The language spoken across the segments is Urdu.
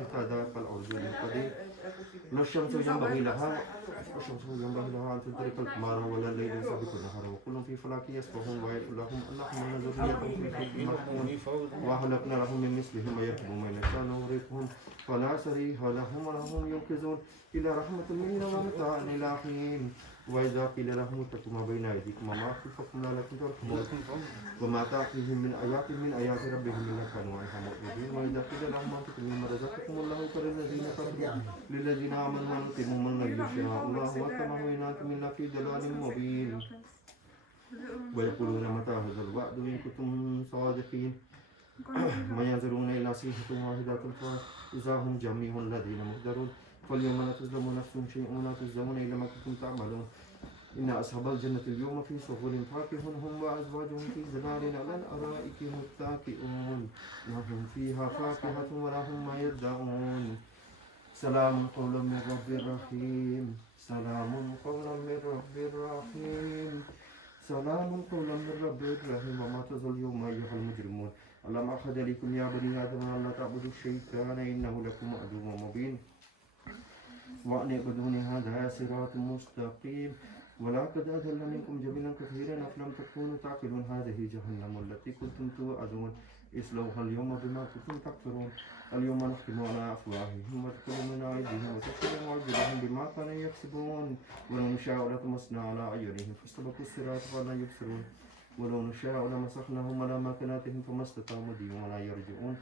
اهتدى فالأرض القدير لا الشمس ينبغي لها أن تدرك القمر ولا الليل سابق النهار وكل في فلك يسبحون ويقول لهم اللهم إن ذريتهم في الفلك محمون وخلقنا لهم من مثلهم ويركبون ما نشاء نغرقهم فلا صريخ لهم ولا هم ينقذون إلا رحمة منا ومتاع إلى حين وإذا قيل لهم اتقوا ما بين أيديكم وما خلفكم لعلكم ترحمون وما تأتيهم من آيات ربهم إلا كانوا عنها معرضين وإذا قيل لهم أنفقوا مما رزقكم الله قال الذين كفروا للذين آمنوا أنطعموا من لم يشاء الله وكما إنكم إلا في ضلال مبين ويقولون متى هذا الوعد إن كنتم صادقين ما ينظرون إلا صيحة واحدة فإذا هم جميع الذين مهدرون فاليوم لا تظلم نفس شيئا ولا تجزون إلا ما كنتم تعملون إن أصحاب الجنة اليوم في سرور فاكهون هم وأزواجهم في ظلال على الأرائك متكئون لهم فيها فاكهة ولهم ما يدعون سلام قولا من رب رحيم سلام قولا من رب رحيم سلام قولا من رب رحيم وما تزل اليوم أيها المجرمون ألم أعهد إليكم يا بني آدم ألا تعبدوا الشيطان إنه لكم عدو مبين وأن اعبدوني هذا صراط مستقيم ولقد أضل منكم جبلا كثيرا أفلم تكونوا تعقلون هذه جهنم التي كنتم توعدون اصلوها اليوم بما كنتم تكفرون اليوم نختم على أفواههم وتكلمنا أيديهم وتشهد أرجلهم بما كانوا يكسبون ولو نشاء لطمسنا على أعينهم فاستبقوا الصراط فلا يبصرون ولو نشاء لمسخناهم على مكانتهم فما استطاعوا مضيا ولا يرجعون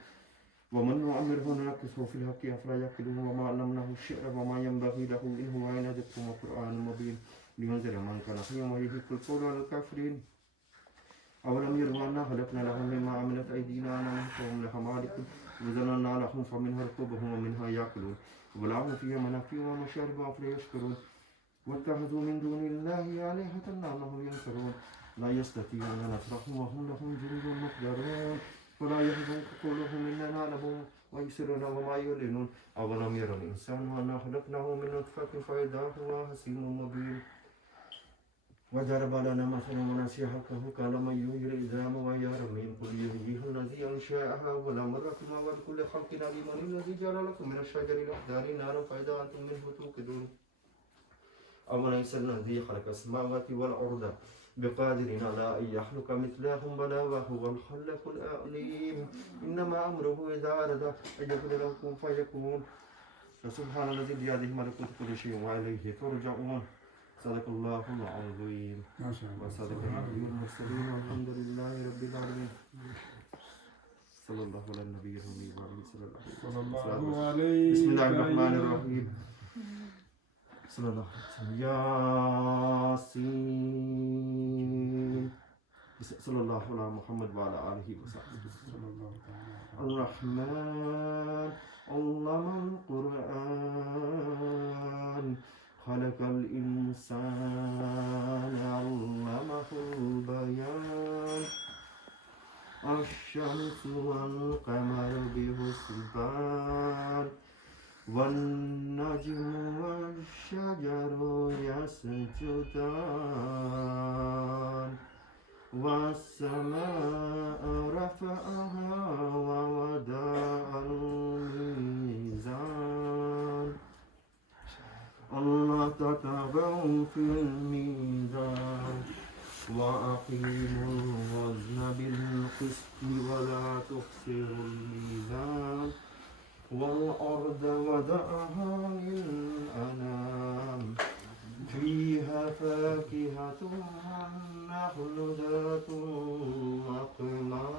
ومن نعمره ننكسه في الحق أفلا يعقلون وما علمناه الشعر وما ينبغي له إن هو إلا ذكر وقرآن مبين لينذر من كان حيا ويهلك القول على الكافرين أولم يروا أنا خلقنا لهم مما عملت أيدينا أنعاما فهم لها مالكون وذللنا لهم فمنها ركوبهم ومنها يأكلون ولهم فيها منافع ومشارب أفلا يشكرون واتخذوا من دون الله آلهة لعلهم ينصرون لا يستطيعون نصرهم وهم لهم جند محضرون ولا يحزنك قولهم إننا نعلم ويسرون وما يعلنون أولم يرى الإنسان أنا خلقناه من نطفة فإذا هو خصيم مبين وضرب لنا مثلا ونسي خلقه قال من يحيي العظام وهي رميم قل يحييها الذي أنشأها أول مرة وهو بكل خلق عليم الذي جعل لكم من الشجر الأخضر نارا فإذا أنتم منه توقدون أوليس الذي خلق السماوات والأرض بقادر على أن يخلق مثلهم بلى وهو الخلاق العليم إنما أمره إذا أراد أن يقول له كن فيكون فسبحان الذي بيده ملكوت كل شيء وإليه ترجعون صدق الله العظيم وصدق النبي المرسلين والحمد لله رب العالمين صلى الله على النبي الأمي وعلى صلى الله عليه بسم الله الرحمن الرحيم صلى الله عليه وسلم ياسين صلى الله على محمد وعلى آله وصحبه الرحمن علم القرآن خلق الإنسان علمه البيان الشمس والقمر بحسبان والنجم والشجر يسجدان والسماء رفعها ووضع الميزان ألا تطغوا في الميزان وأقيموا الوزن بالقسط ولا تخسروا الميزان والأرض وضعها للأنام فيها فاكهة والنخل ذات الأكمام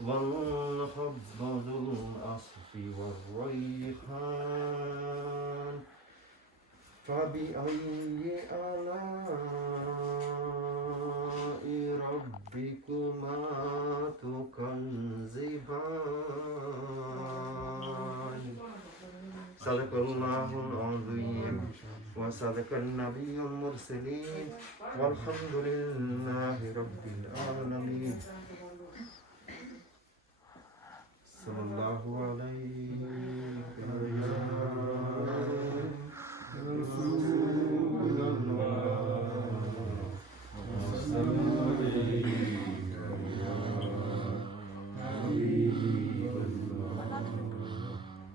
والحب ذو العصف والريحان فبأي آلاء ربكما تكذبان صدق الله العظيم وصدق النبي المرسلين والحمد لله رب العالمين صلى الله عليه رسول الله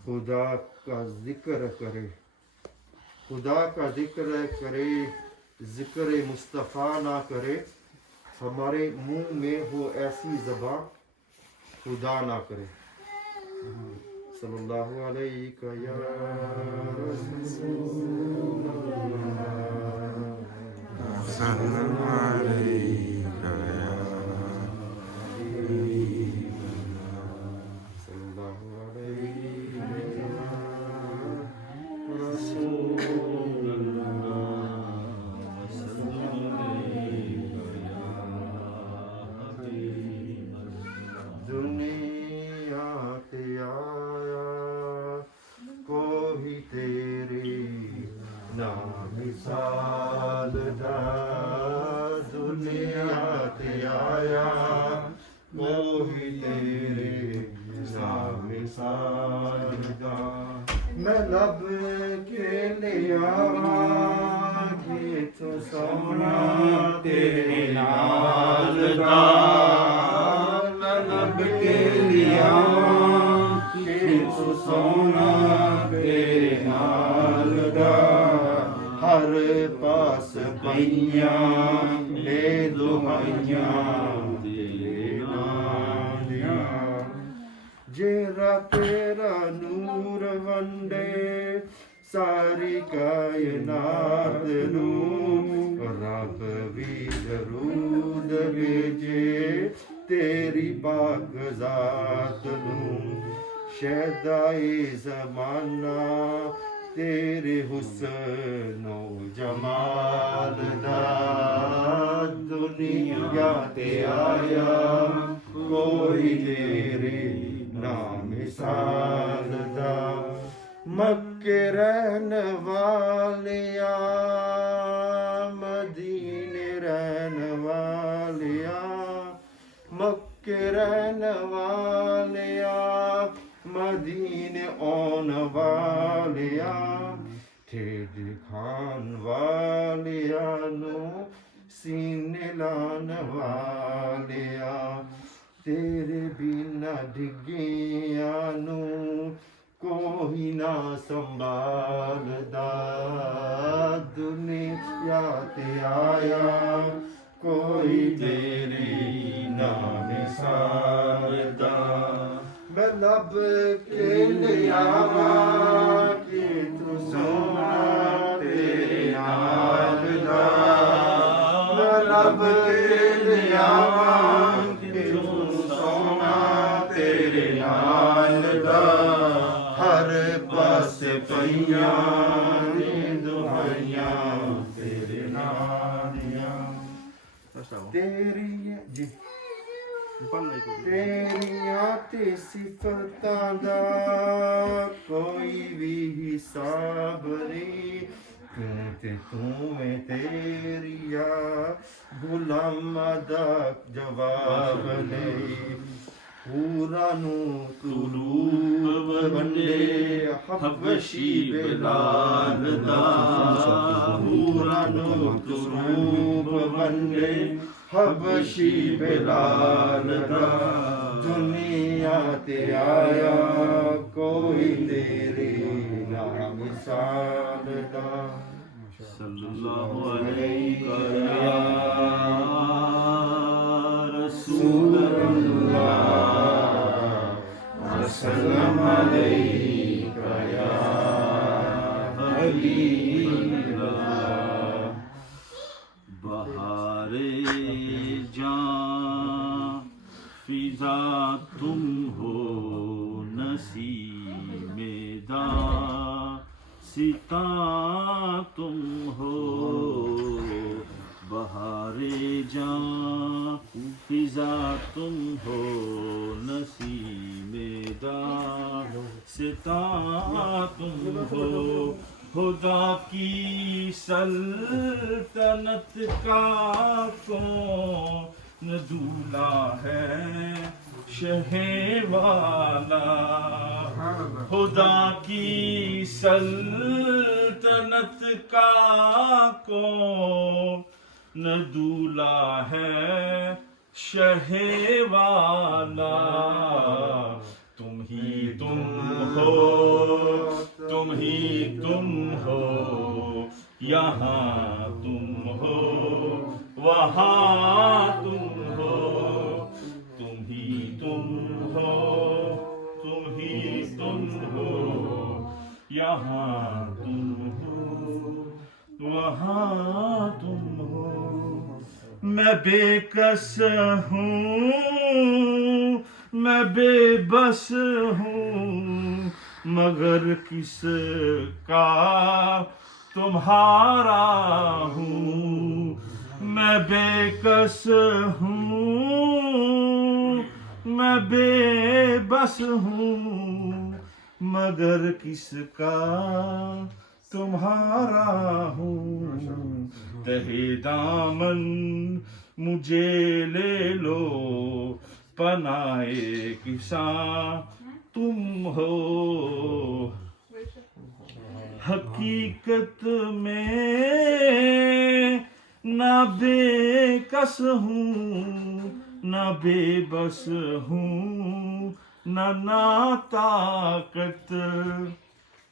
خدا کا ذکر کرے، خدا کا ذکر کرے، ذکر مصطفیٰ نہ کرے، ہمارے منہ میں ہو ایسی زبان خدا نہ کرے۔ صلی اللہ علیہ یا رسول اللہ، سلام علیک یا صلی اللہ علیہ یا رسول اللہ، دنیا پہ آیا کوئی تیری نامثال دا، دنیا پہ آیا کوئی تیرے نامثال دا، میں لب کے لیا کہ تو سونا تیرے نال دا، میں لب کے لیا کہ تو سونا تیرے نال دا، ہر پاس پئیاں لے دہائیاں تیرے نام دیاں، جیرا تیرا نور ونڈے ساری کائنات نوں، رب بھی درود بھیجے تیری پاک ذات نوں، شہدائے زمانہ تیرے حسن و جمال دا، دنیا تے آیا کوئی تیرے نامثال دا، مکے رہن والیا مدینے رہن والیا، مکے رہن والیا مدینے آن والیا، ٹھیک کھان والیا نو سینے لان والیا، تیرے بنا ڈگیاں نو کوئی نہ سنبھالدا، دنیا تے آیا کوئی تیری نامثال دا، میں لب کے لیا کہ تو سونا تیرے نال دا، میں لب کے لیا کہ تو سونا تیرے نال دا، ہر پاس پئیاں دہائیاں تیرے نام دیاں، تیری جی تیریاں تے صفتاں دا کوئی بھی حساب نہیں، توں میں تیریا غلام دا جواب نہیں، پورا نو قلوب بندے حبشی بلال دا، پورا نو قلوب بندے حبشی بلال دا، دنیا تے آیا کوئی تیرے نامثال دا، صلی اللہ علیہ یا رسول اللہ، وسلم علیک یا حبیب اللہ، بہار جاں فضا تم ہو نسیم داستاں تم ہو، بہار جاں فضا تم ہو نسیم داستاں تم ہو، خدا کی سلطنت کا کون دولا ہے شہ والا، خدا کی سلطنت کا کون دولا ہے شہ والا، تم ہی تم ہو یہاں تم ہو وہاں تم ہو، تم ہی تم ہو، تم ہی تم ہو، یہاں تم ہو وہاں تم ہو۔ میں بے کس ہوں، میں بے بس ہوں، مگر کس کا تمہارا ہوں۔ میں بے کس ہوں، میں بے بس ہوں، مگر کس کا تمہارا ہوں۔ تہے دامن مجھے لے لو، پناہ کساں تم ہو۔ حقیقت میں نہ بے کس ہوں، نہ بے بس ہوں، نہ طاقت۔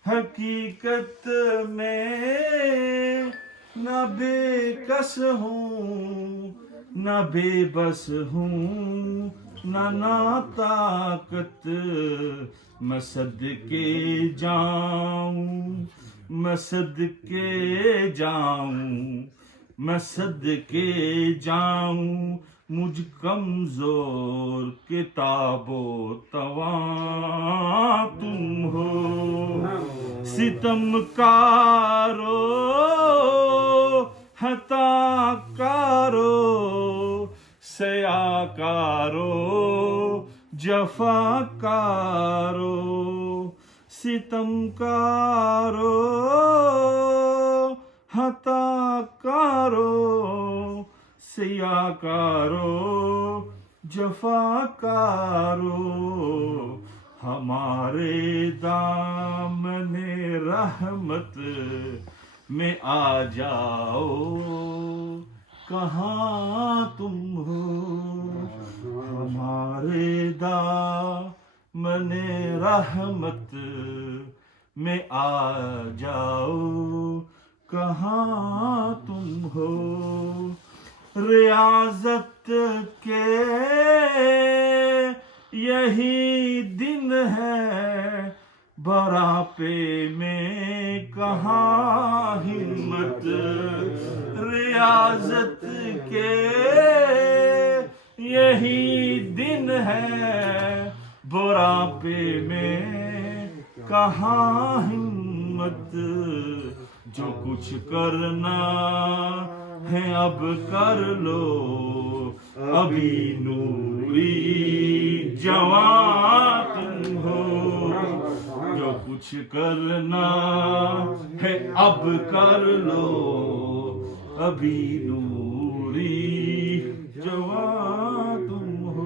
حقیقت میں نہ بے کس ہوں، نہ بے بس ہوں، نہ طاقت۔ میں صدقے جاؤں، میں صدقے جاؤں، میں صدقے جاؤں، مجھ کمزور کے تاب و تواں تم ہو۔ ستم کارو خطا کارو، سیاہ کارو جفا کارو، ستم کارو خطا کارو، سیاہ کارو جفا کارو، ہمارے دامن رحمت میں آ جاؤ، کہاں تم ہو۔ ہمارے دامن رحمت میں آ جاؤ، کہاں تم ہو۔ ریاضت کے یہی دن ہے، براپے میں کہاں ہمت۔ ریاضت کے یہی دن ہے، براپے میں کہاں ہمت۔ جو کچھ کرنا ہے اب کر لو، ابھی نوری جوان تم ہو۔ جو کچھ کرنا ہے اب کر لو، ابھی نوری جوان تم ہو۔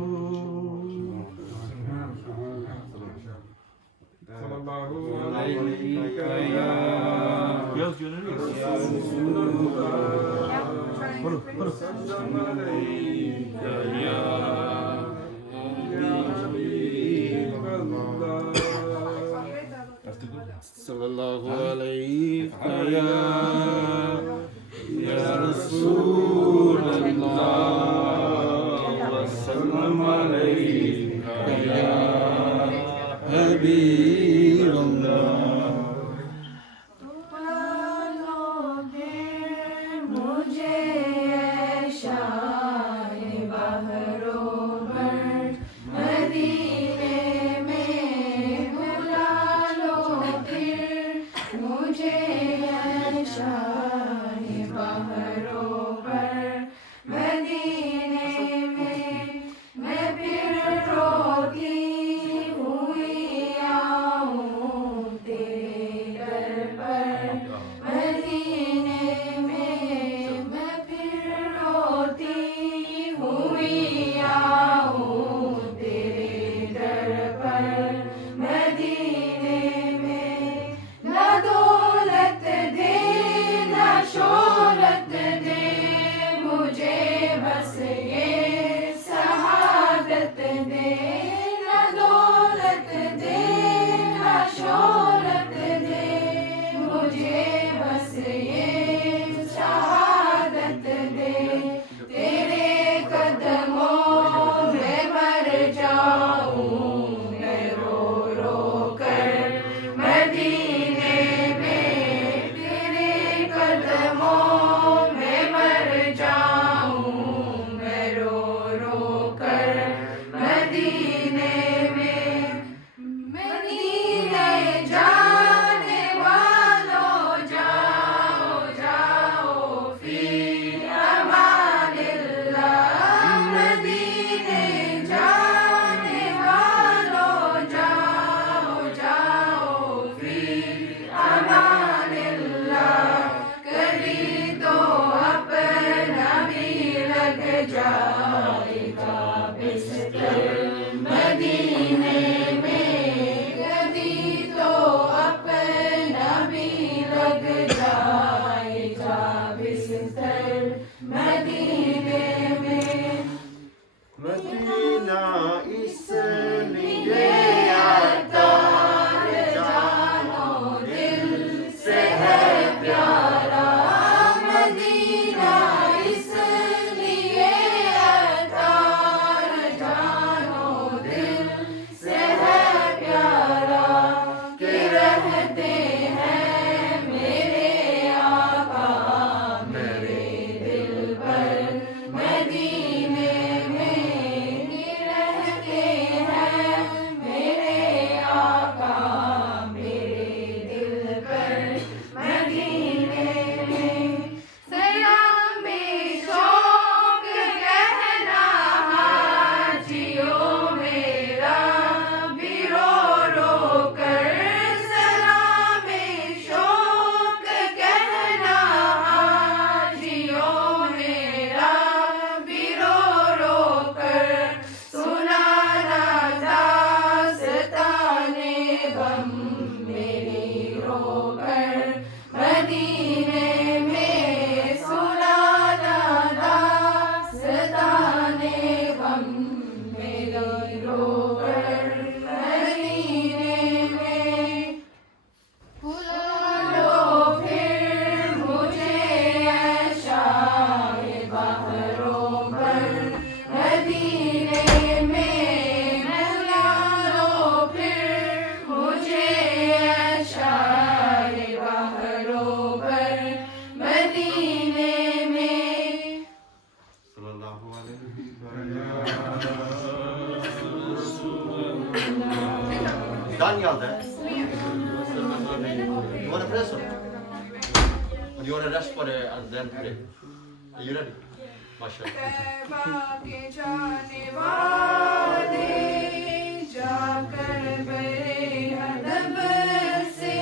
صلی اللہ علیہ یا رسول اللہ، وسلم علیہ یا حبیب اللہ۔ غم میری رو کر مدینے میں سنانا داستانے غم میری رو کر مدینے میں بلا لو پھر مجھے عشاء بہروں پر مدینے میں بلا لو پھر مجھے عشاء بہروں پر مدینے میں صلی اللہ علیہ وسلم. Daniel there. You want to pray, sir? Or you want to rest for and then pray? Are you ready? MashaAllah. تیبہ کے جانے والے جا کر برے ادب سے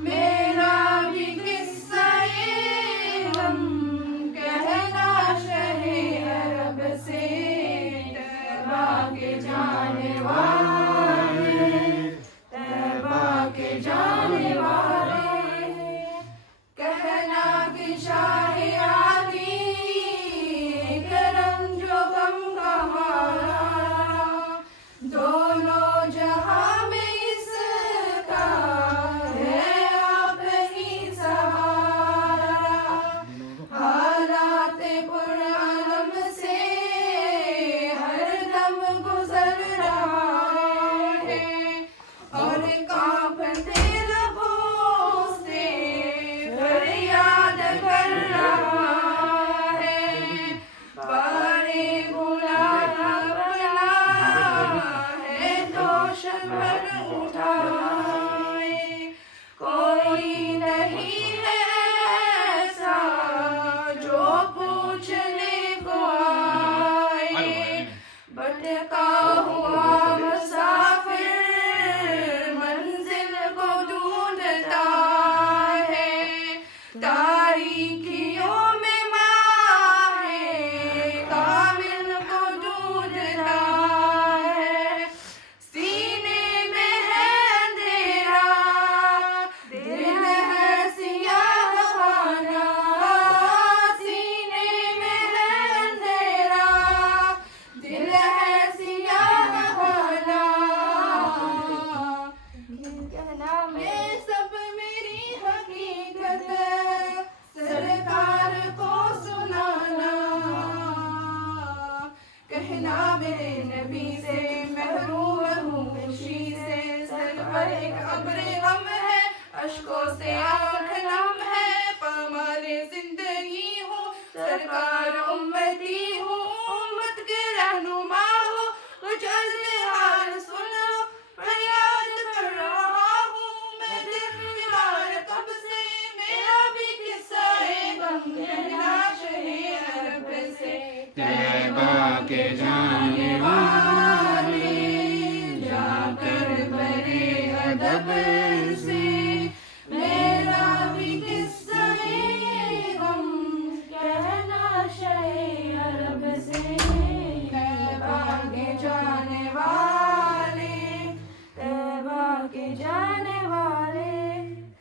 میرا بھی قصہ غم کہنا شہ عرب سے تیبہ کے جانے والے تیبہ کے جانے والے کہنا کہ شاہ علی کرم جو غم کا مارا دونوں جہاں میں اس کا ہے آپ ہی سہارا حالات پرعلم سے ہر دم گزر رہا ہے اور کانپتے لبوں سے فریاد کر رہا ہے پارے گناہ بنا ہے تو شبر اٹھائے کوئی نہیں ہے ایسا جو پوچھنے کو آئے بھٹکا ہوا مسافر منزل کو ڈھونڈتا ہے تاریکیوں میں ماہ کامل کو ڈھونڈتا ہے سینے میں ہے اندھیرا دل ہے سیاہ خانہ سینے میں ہے اندھیرا دل ہے سیاہ خانہ کہنا میں سب میری حقیقت سرکار کو سنانا کہنا میرے نبی سے محروم ہوں خوشی سے سر پر ایک ابر غم ہے اشکوں سے آنکھ نم ہے پامال زندگی ہوں سرکار امتی ہوں امت کے رہنما ہو کچھ عرض حال سنو فریاد کر رہا ہوں میں دل بیمار کب سے میرا بھی قصہ غم کہنا شہ عرب سے تیبہ کے جانے والے جا کر برے ادب سے میرا بھی قصہ غم کہنا شہ عرب سے تیبہ کے جانے والے تیبہ کے جانے والے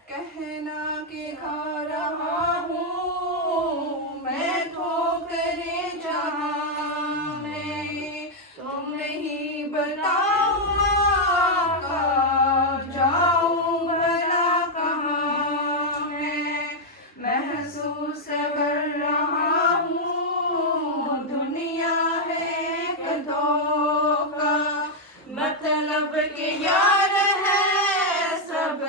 کہنا کہ کھا رہا ہوں میں ٹھوکریں جہاں میں تم نہیں بتاؤ آقا جاؤں بھلا کہاں میں محسوس کر رہا ہوں دنیا ہے ایک دھوکا مطلب کہ یار ہے سب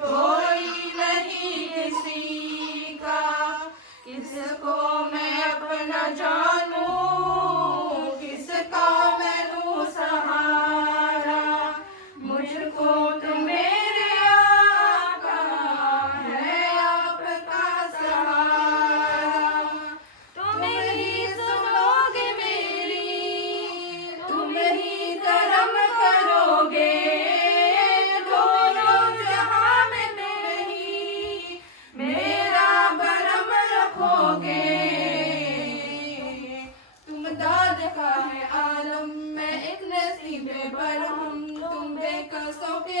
کوئی نہیں کسی کا کس کو میں اپنا جانوں کس کا میں لوں سہارا مجھ کو تو میرے آقا ہے آپ کا سہارا تم ہی سنو گے میری تم ہی کرم کرو گے دونوں جہاں میں نہیں میرا برم رکھو گے تم داد کا ہے عالم میں ایک نصیب برہم تم بے کسوں کے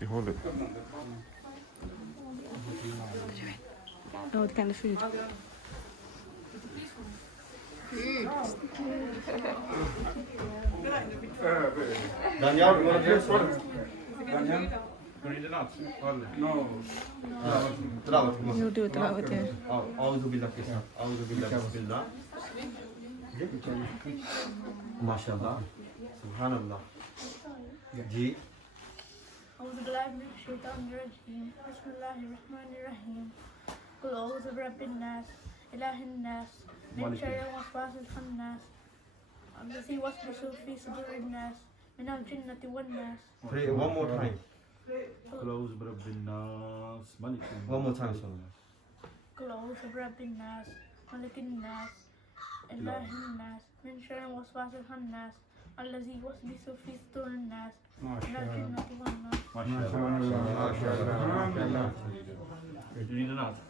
You hold it. No, what kind of food? Daniel, you want to drink one? تلاوة You do it out there. أعوذ بالله كسر أعوذ بالله بسم الله ما شاء الله سبحان الله جی أعوذ بالله من الشيطان الرجيم بسم الله الرحمن الرحيم قل أعوذ برب الناس إله الناس من شر الوسواس الخناس الذي يوسوس في صدور الناس من الجنة والناس. Pray one more time Close برب الناس ملك one more time inshallah. قل أعوذ برب الناس ملك الناس إله الناس من شر الوسواس الخناس الذي يوسوس في صدور الناس من الجنة والناس. ما شاء الله. You need an answer.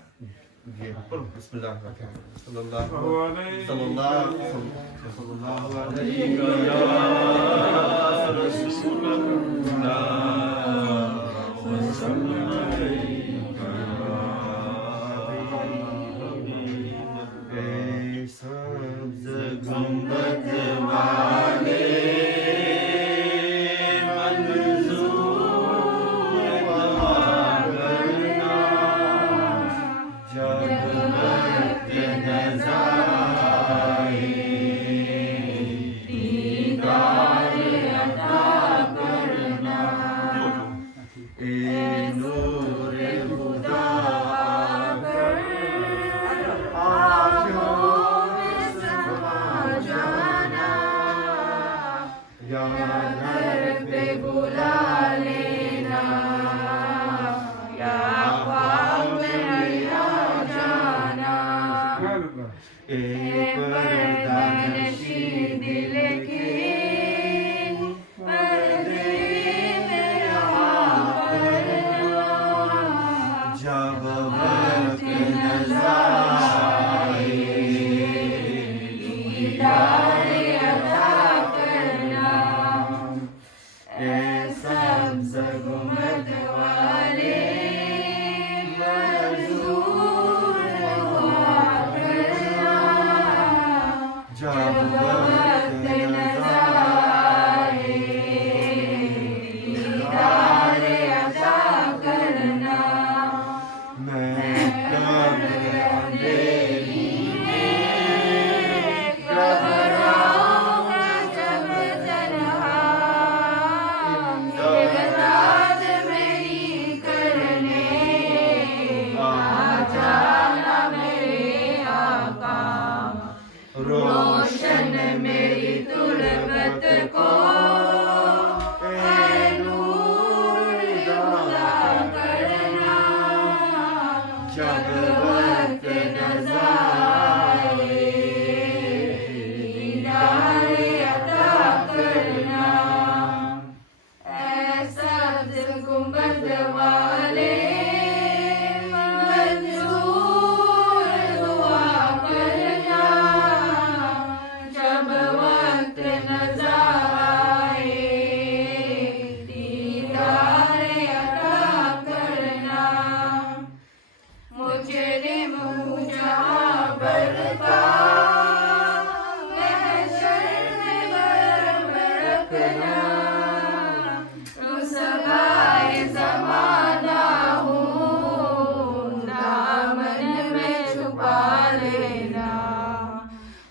جی بسم الله الرحمن الرحيم صلى الله عليه يا رسول الله وسلم اے سبز گنبد والے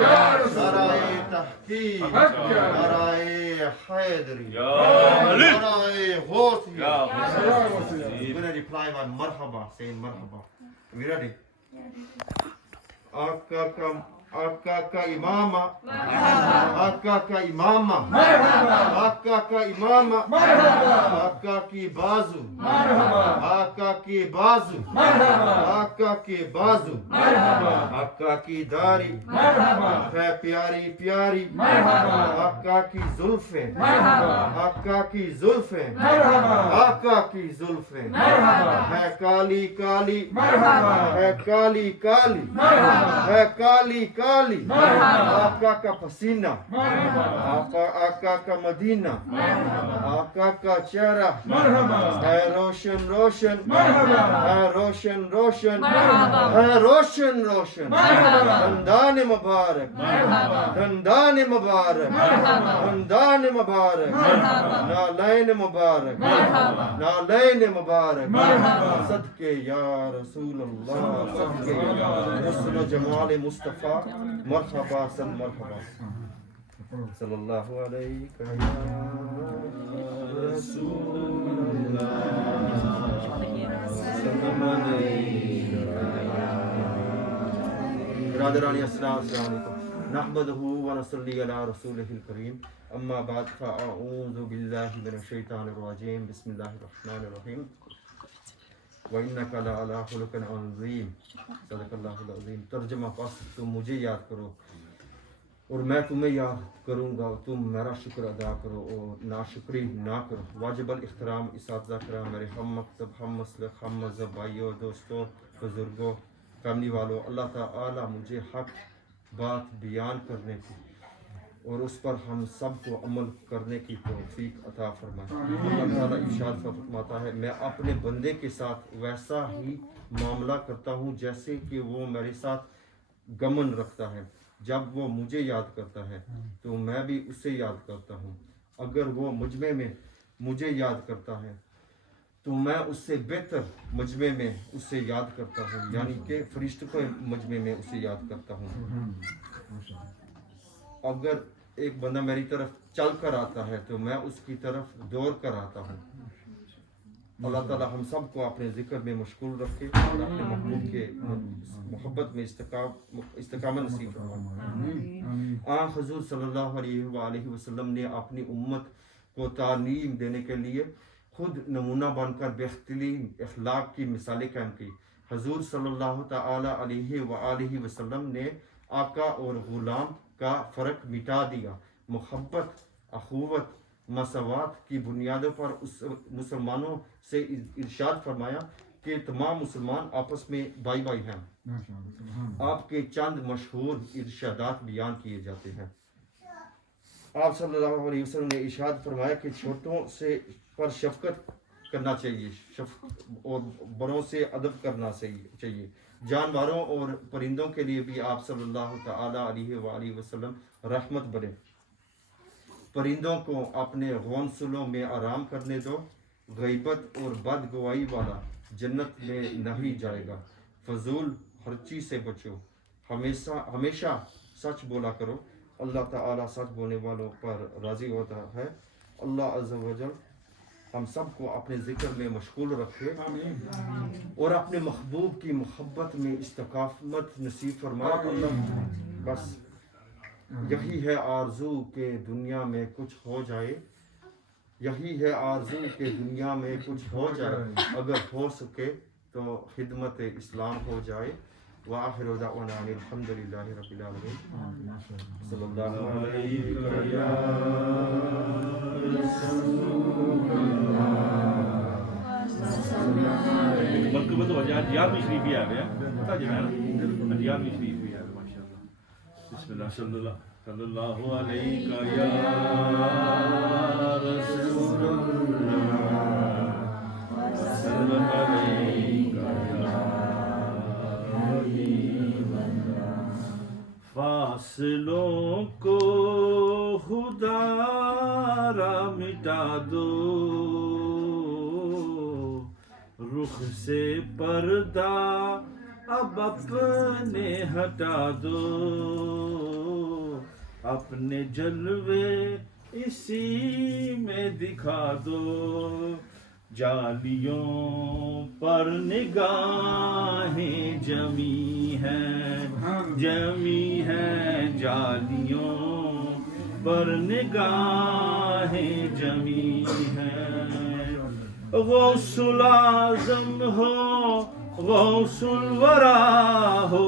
نعرہ تحقیق، نعرہ حیدری، نعرہ غوثی. We're gonna reply by marhaba, saying marhaba. We ready? آقا کا امامہ، آقا کا امامہ، آقا کا امامہ، آقا کی بازو، آقا کی بازو، آقا کی بازو، آقا کی داڑھی ہے پیاری پیاری، آقا کی زلفیں، آقا کی زلفیں، آقا کی زلفیں ہے کالی کالی، ہے کالی کالی، ہے کالی کالی، آقا کا پسینہ، آقا کا مدینہ، آقا کا چہرہ ہے روشن روشن، ہے روشن روشن، ہے روشن روشن. دندان مبارک، دندان مبارک، دندان مبارک، نالین مبارک، نالین مبارک. صدقے یا رسول اللہ، صدقے حسن و جمال مصطفیٰ، مرحبا سن مرحبا. صلی اللہ علیہ رسول اللہ، سلام علیہ. برادرانی السلام علیکم. نحمدہ ونصلی علی رسولہ الکریم. اما بعد فاعوذ باللہ من الشیطان الرجیم. بسم اللہ الرحمن الرحیم. وَإِنَّكَ لَعَلَىٰ خُلُقٍ عَظِيمٍ. صدق اللہ العظیم. ترجمہ پس تم مجھے یاد کرو اور میں تمہیں یاد کروں گا، تم میرا شکر ادا کرو اور ناشکری نہ کرو. واجب الاحترام اساتذہ کرام، میرے ہم مکتب، ہم مسلک، ہم مذہب بھائیوں، دوستوں، بزرگوں، فیملی والوں، اللہ تعالیٰ مجھے حق بات بیان کرنے کی اور اس پر ہم سب کو عمل کرنے کی توفیق عطا فرمائے. اللہ تعالیٰ ارشاد فرماتا ہے، میں اپنے بندے کے ساتھ ویسا ہی معاملہ کرتا ہوں جیسے کہ وہ میرے ساتھ گمن رکھتا ہے. جب وہ مجھے یاد کرتا ہے تو میں بھی اسے یاد کرتا ہوں. اگر وہ مجمع میں مجھے یاد کرتا ہے تو میں اس سے بہتر مجمع میں اسے یاد کرتا ہوں، یعنی کہ فرشتوں کے مجمع میں اسے یاد کرتا ہوں. اگر ایک بندہ میری طرف چل کر آتا ہے تو میں اس کی طرف دوڑ کر آتا ہوں. اللہ تعالیٰ ہم سب کو اپنے ذکر میں مشغول رکھے اور اپنے محبوب کے محبت میں استقامت نصیب فرمائے. آن حضور صلی اللہ علیہ وآلہ وسلم نے اپنی امت کو تعلیم دینے کے لیے خود نمونہ بن کر بہترین اخلاق کی مثالیں قائم کی. حضور صلی اللہ تعالی علیہ وآلہ وسلم نے آقا اور غلام کا فرق مٹا دیا. محبت، اخوت، مساوات کی بنیادوں پر اس مسلمانوں سے ارشاد فرمایا کہ تمام مسلمان آپس میں بھائی بھائی ہیں. آپ کے چند مشہور ارشادات بیان کیے جاتے ہیں. آپ صلی اللہ علیہ وسلم نے ارشاد فرمایا کہ چھوٹوں سے پر شفقت کرنا چاہیے اور بڑوں سے ادب کرنا چاہیے. جانوروں اور پرندوں کے لیے بھی آپ صلی اللہ تعالی علیہ وآلہ وسلم رحمت بنے. پرندوں کو اپنے گھونسلوں میں آرام کرنے دو. غیبت اور بدگوائی والا جنت میں نہیں جائے گا. فضول خرچی سے بچو. ہمیشہ سچ بولا کرو. اللہ تعالیٰ سچ بولنے والوں پر راضی ہوتا ہے. اللہ عز و جل ہم سب کو اپنے ذکر میں مشغول رکھے اور اپنے محبوب کی محبت میں استقامت نصیب فرمائے. اللہ بس یہی ہے آرزو کہ دنیا میں کچھ ہو جائے، یہی ہے آرزو کہ دنیا میں کچھ ہو جائے. اگر ہو سکے تو خدمت اسلام ہو جائے. وآخر دعوانا الحمد للہ رب العالمین. صلی اللہ علیہ مرکبت و اجیاد میں شریف بھی آ گیا، پتا جو ہے نا اجیاد میں شریف بھی آ گیا. ماشاء اللہ. بسم اللہ صلی اللہ علیہ یا رسول اللہ، صلی اللہ علیہ یا حبیب اللہ. فاصلوں کو خدا را مٹا دو، رخ سے پردہ اب اپنے ہٹا دو. اپنے جلوے اسی میں دکھا دو جالیوں پر نگاہیں جمی ہیں جالیوں پر نگاہیں جمی ہیں غوث العظم ہو غوث الورا ہو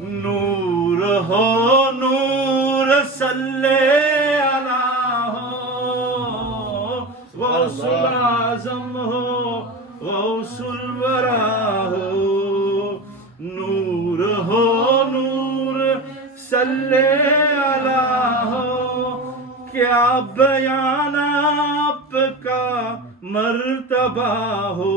نور ہو نور صلی علیہ ہو غوث العظم ہو غوث الورا ہو نور ہو نور صلی علیہ ہو کیا بیان آپ کا مرتبہ ہو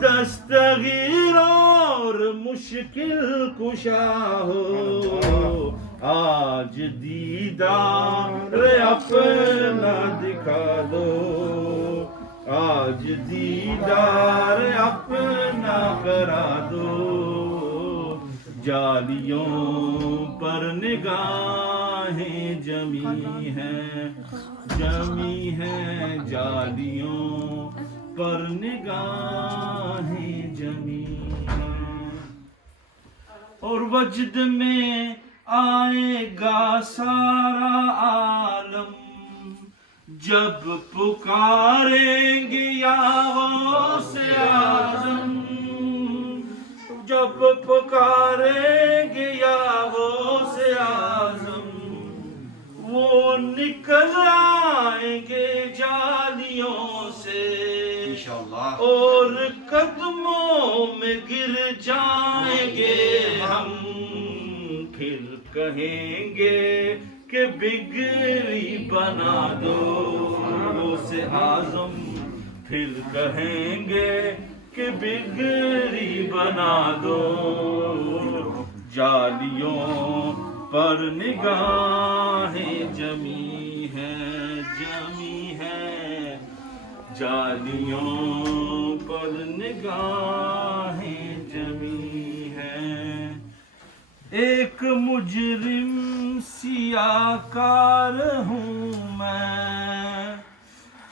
دستگیر اور مشکل کشا ہو آج دیدار اپنا دکھا دو آج دیدار اپنا کرا دو جالیوں پر نگاہیں جمی ہیں جالیوں پر نگاہیں جمی ہیں اور وجد میں آئے گا سارا عالم جب پکاریں گے یا غوث اعظم جب پکاریں گے یا غوث اعظم وہ نکل آئیں گے جالیوں سے انشاءاللہ اور قدموں میں گر جائیں گے ہم پھر کہیں گے کہ بگڑی بنا دو غوث اعظم پھر کہیں گے کہ بگڑی بنا دو جالیوں پر نگاہیں جمی ہیں جالیوں پر نگاہیں جمی ہیں ایک مجرم سیاکار ہوں میں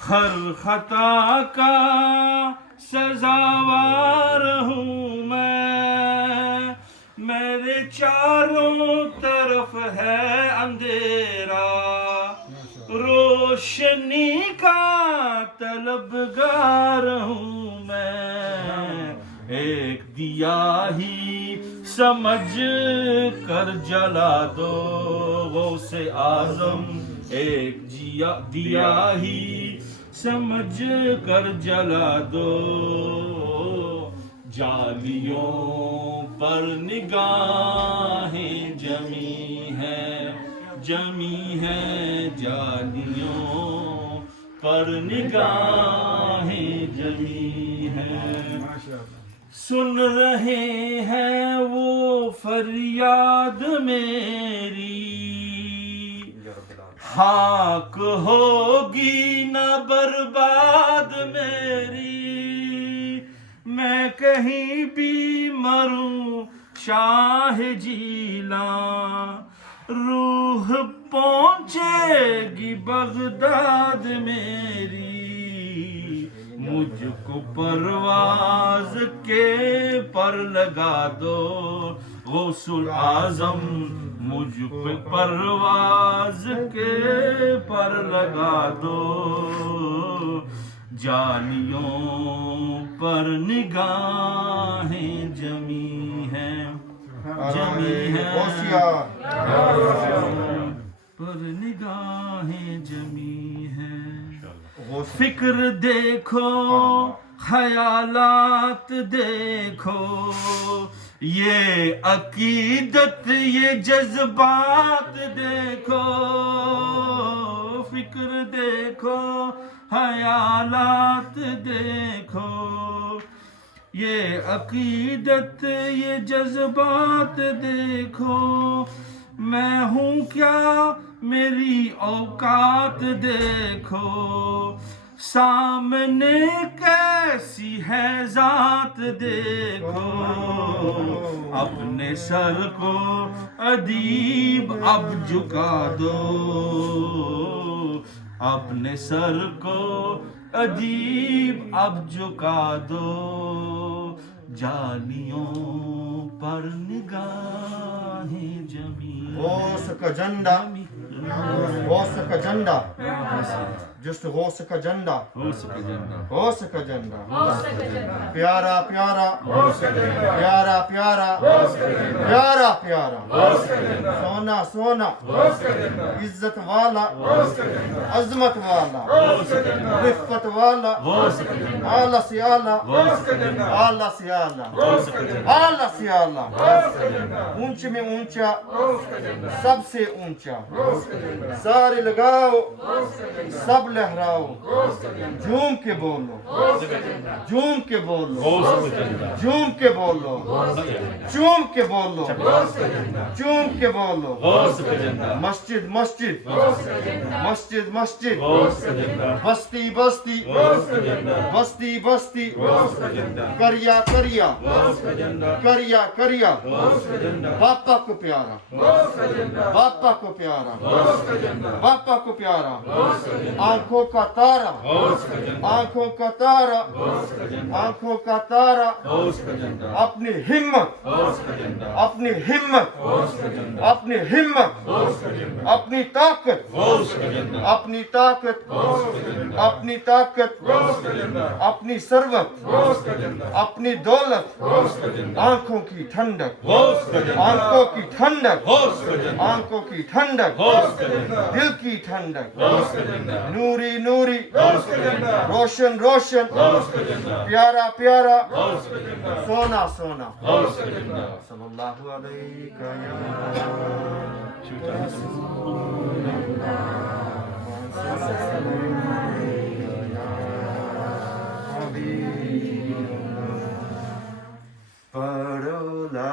ہر خطا کا سزاوار ہوں میں میرے چاروں طرف ہے اندھیرا روشنی کا طلبگار ہوں میں ایک دیا ہی سمجھ کر جلا دو غوث اعظم ایک دیا ہی سمجھ کر جلا دو جالیوں پر نگاہیں جمی ہیں جالیوں پر نگاہیں جمی ہیں سن رہے ہیں وہ فریاد میری خاک ہوگی نہ برباد میری میں کہیں بھی مروں شاہ جیلاں روح پہنچے گی بغداد میری مجھ کو پرواز کے پر لگا دو غوث العظم مجھ پہ پرواز کے پر لگا دو جالیوں پر نگاہیں جمی ہیں پر نگاہیں جمی ہیں فکر دیکھو خیالات دیکھو یہ عقیدت یہ جذبات دیکھو فکر دیکھو خیالات دیکھو یہ عقیدت یہ جذبات دیکھو میں ہوں کیا میری اوقات دیکھو سامنے کیسی ہے ذات دیکھو اپنے سر کو ادیب اب جھکا دو اپنے سر کو ادیب اب جھکا دو جالیوں پر نگاہیں جمی غوث کا جھنڈا غوث کا جھنڈا جسٹ غوث کا جھنڈا غوث کا جھنڈا پیارا پیارا پیارا پیارا پیارا پیارا سونا سونا عزت والا عظمت والا رفت والا اعلیٰ سے اعلیٰ اعلیٰ سے اعلیٰ اعلیٰ سے اعلیٰ اونچے میں اونچا سب سے اونچا سارے لگاؤ سب لہراؤ جھوم کے بولو جھوم کے بولو جھوم کے بولو چوم کے بولو چوم کے بولو مسجد مسجد مسجد مسجد بستی بستی بستی بستی کریا کریا کریا کریا باپا کو پیارا باپا کو پیارا باپا کو پیارا آنکھوں کا تارا آنکھوں کا تارا آنکھوں کا تارا اپنی ہمت اپنی ہمت اپنی ہمت اپنی طاقت اپنی طاقت اپنی طاقت اپنی ثروت اپنی دولت آنکھوں کی ٹھنڈک آنکھوں کی ٹھنڈک آنکھوں کی ٹھنڈک دل کی ٹھنڈک نوری نوری روشن روشن پیارا پیارا سونا سونا صلی اللہ علیہ پڑھو لا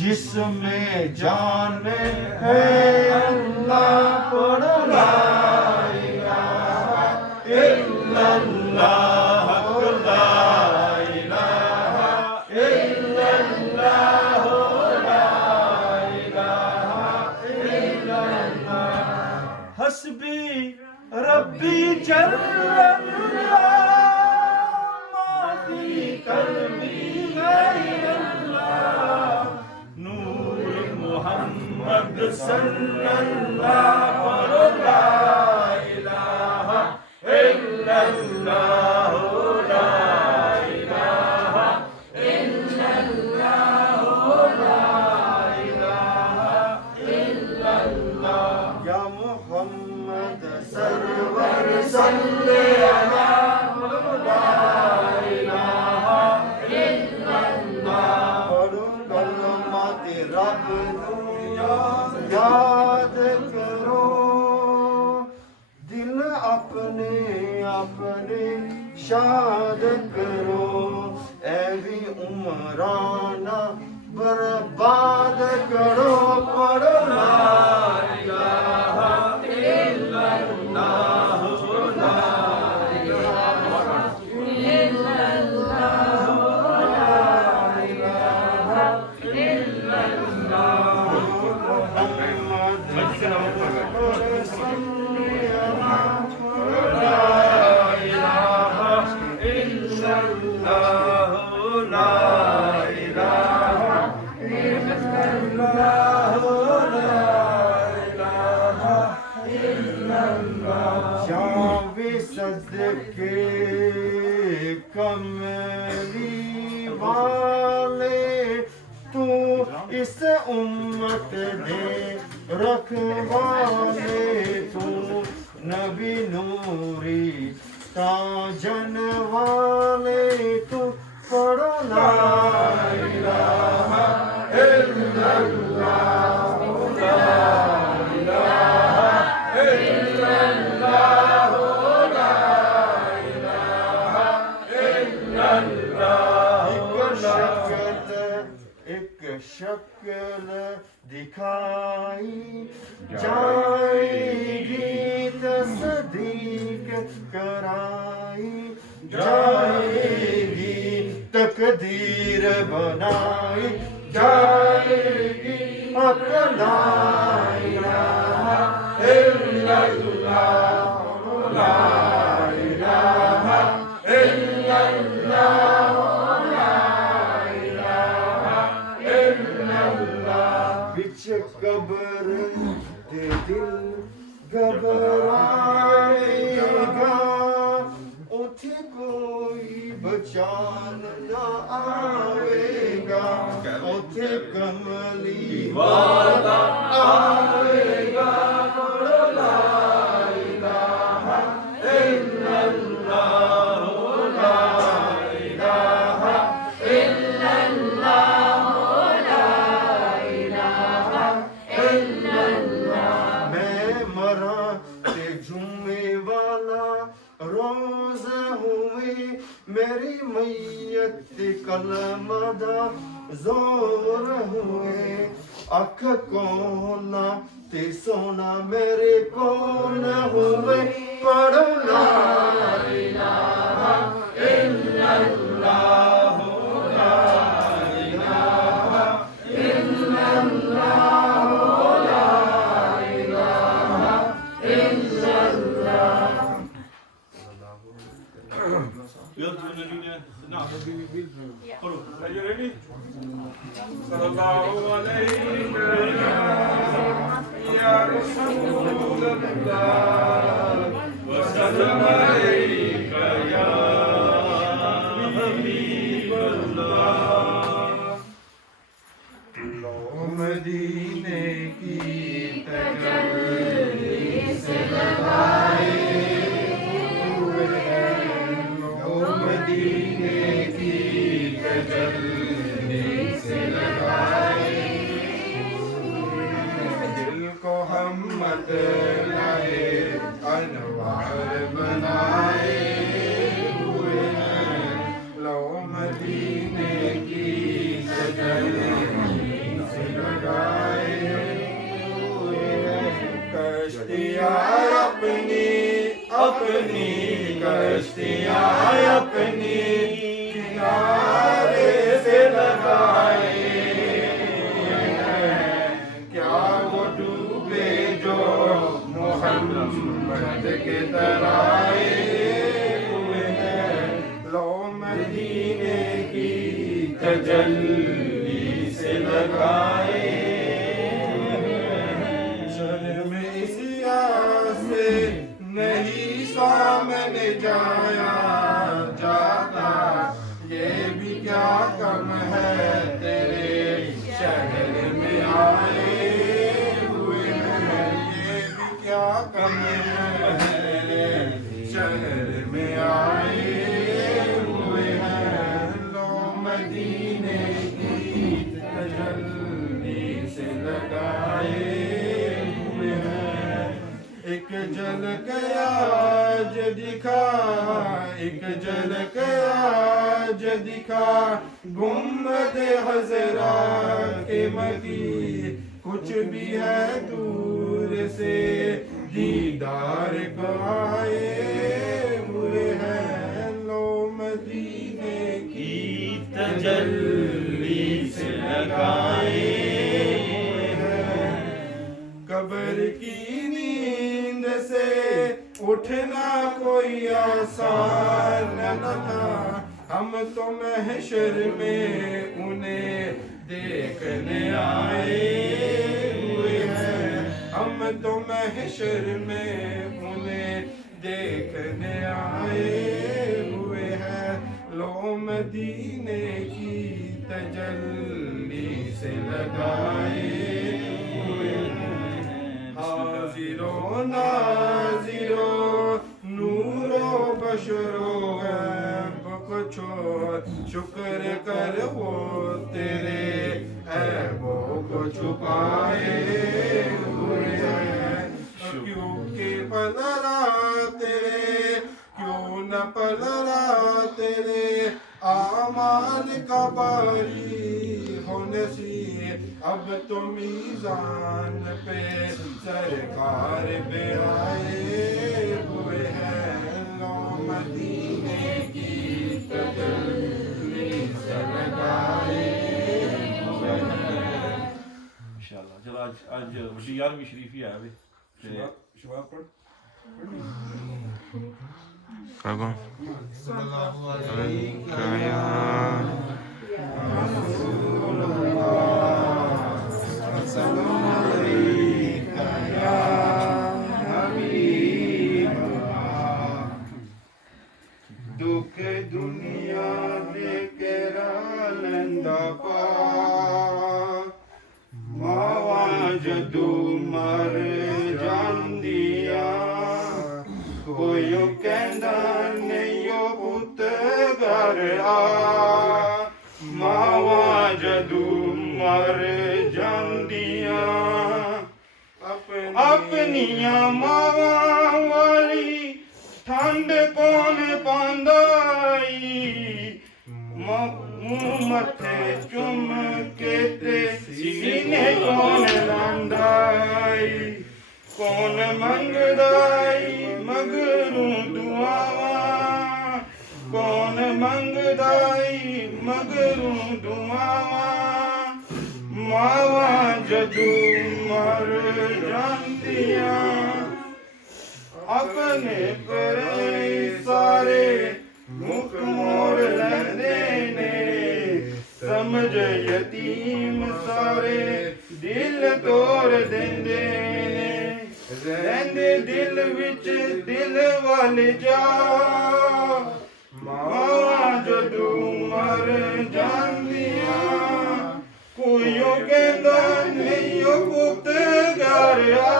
جس میں جان ہے اللہ پڑھ لا الہ الا اللہ لا الہ الا اللہ لا الہ الا اللہ حسبی ربی جل اللہ ما فی قلبی غیر اللہ محمد صلی اللہ لا الہ الا اللہ لا الہ الا اللہ لا الہ الا اللہ یا محمد رب یاد کرو دل اپنے اپنے شاد کرو اے بھی عمرانہ برباد کرو پڑھو لا الہ الا اللہ لا صدقے کملی والے تو اس امت دے رکھوالے تو نبی نوری تاجن والے تو پڑھو لا الہ الا اللہ لا الہ الا اللہ ایک شکل دکھائی جائے گی تصدیق کرائی جائے گی تقدیر بنائی جائے گی حق لا الہ الا اللہ لا الہ الا اللہ بچ قبر دے دل گھبرائے گا اتھے کوئی بچان نہ آئے گا اتھے کملی والا آئے گا لا الہ الا اللہ لا الہ الا اللہ روز ہوئے میری میت کلمدہ زور ہوئے اکھ کونا تے سونا میرے کون ہوئے پڑھو لا الہ الا اللہ لا الہ الا اللہ لا الہ الا اللہ Are you ready? Sallallahu alayhi ya Rasulullah wa sallam alayka ya Habibullah. Lo Medine ki tajalli se lagaye مدینے کی تجلی سے لگائے دل کو ہم مت لائے انوار بنائے ہوئے ہیں لو مدینے کی تجلی سے لگائے ہوئے ہیں کشتیاں اپنی اپنی کشتیاں اپنی کنارے سے لگائے کیا وہ ڈوبے جو محمد کے ترائے ہوئے ہیں لو مدینے کی تجلی سے لگائے شرم اس سے نہیں سامنے جایا جاتا ایک جھلک آج دکھا ایک جھلک آج دکھا گنبد خضرا کے مکی کچھ بھی ہے دور سے دیدار کو آئے ہوئے ہیں لو مدینے کی تجلی سے لگائے ہوئے ہیں قبر کی نیند سے اٹھنا کوئی آسان نہ تھا ہم تو محشر میں انہیں دیکھنے آئے ہوئے ہیں ہم تو محشر میں انہیں دیکھنے آئے ہوئے ہیں لو مدینے کی تجلی سے لگائے ہوئے ہیں حاضر و ناظر و نور و بشر و غیب کو چھوڑ شکر کر وہ تیرے عیبوں کو چھپائے ہوئے ہیں کیونکہ پلرا تیرے کیوں نہ پلرا تیرے اعمال کا باری ہو نصیب اب تو میزان پہ سرکار بے آئے ہوئے ہیں لو مدینے کی تجلی سے لگائے ہوئے ہیں انشاءاللہ چلو آج وڈی 11ویں شریف ہی آئے شباب پڑھ کہاں صلی اللہ علیہ رسول السلام علیکہ یا حبیب اللہ دکھ دنیا دے کے رالندہ پا ماواں جدو مر جاندیا کوئی کہندا نہیں پت گھر آ ماواں جدو مر جاندیاں اپنیاں ماواں والی ٹھنڈ کون پاندائی منہ متھے چم کے تے سینے کون لاندائی کون منگدائی مگروں دعاواں کون منگدائی مگروں دعاواں ماواں جدو مر جاندیاں اپنے پرے سارے مکھ موڑ لیندے نے سمجھ یتیم سارے دل توڑ دیندے نے رہندے دل وچ دل والے جا ماواں جدو مر جاندیاں کوئی کہندا نہیں پت گھر آ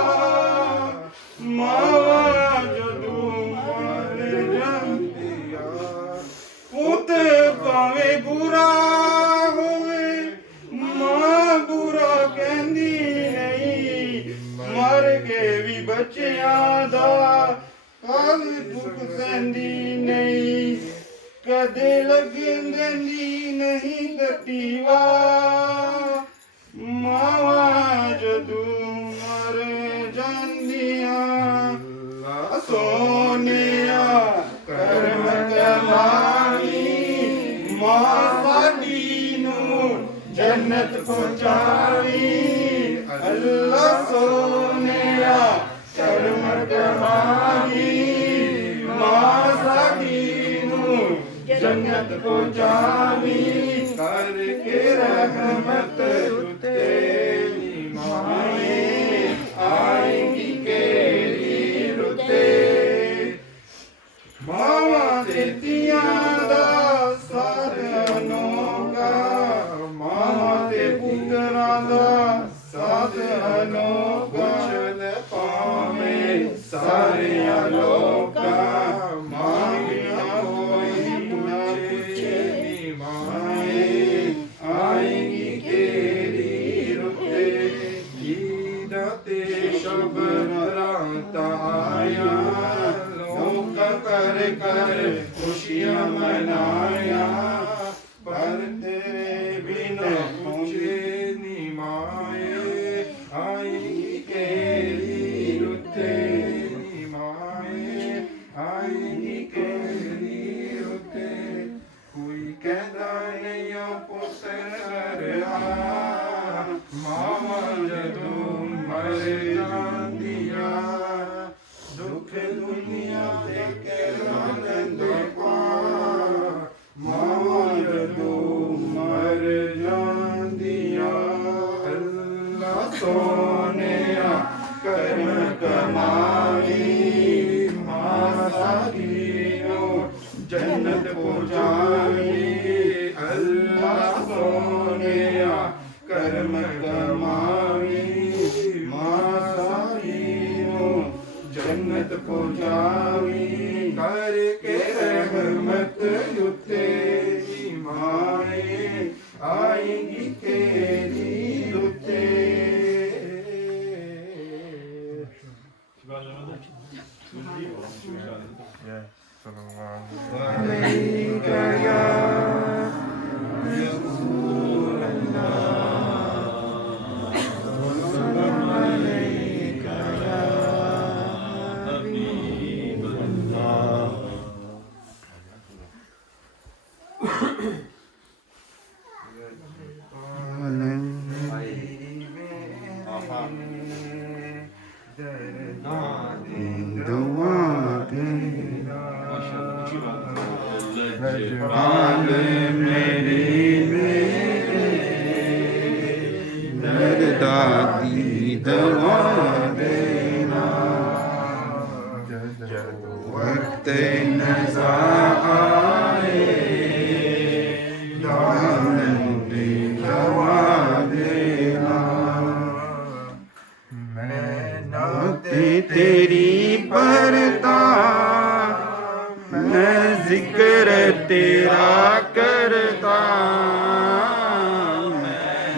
ماواں جدو مر جاندیاں پت پاویں برا ہوئے ماں برا کہندی نہیں مر کے بھی بچیاں دا کل دکھ سہندی نہیں کدے لگن دیندی نہیں دتیوا ماواں جدو مر جاندیاں سونیا کرم کمائی ماں ساڈی نو جنت پہنچائی اللہ سونیا کرم کمائی ماں ساڈی نو جنت پہنچائی کر کے رحمت تیری مائیں آئیں گی کیری رتے ماواں تیتیاں دا ساتھ انوکھا ماواں تے پتراں دا ساتھ انوکھا چل پاویں ساریاں لوکاں مانگیاں ہوئی پوچھے مائیں آئیں گی کیری رتے عیداں تے شب راتاں سونیا کرم کمائی ماں سادیوں جنت پہنچائی اللہ سونیا کرم کمائی ماں سادیوں جنت پہنچائی کر کے رحمت تیری مائیں آئیں گی تیری لتے علیک یا رسول اللہ سلام علیک یا حبیب اللہ دادی دوا دینا جب وقت نزا آئے دادی دوا دینا میں نعت تیری پڑھتا میں ذکر تیرا کرتا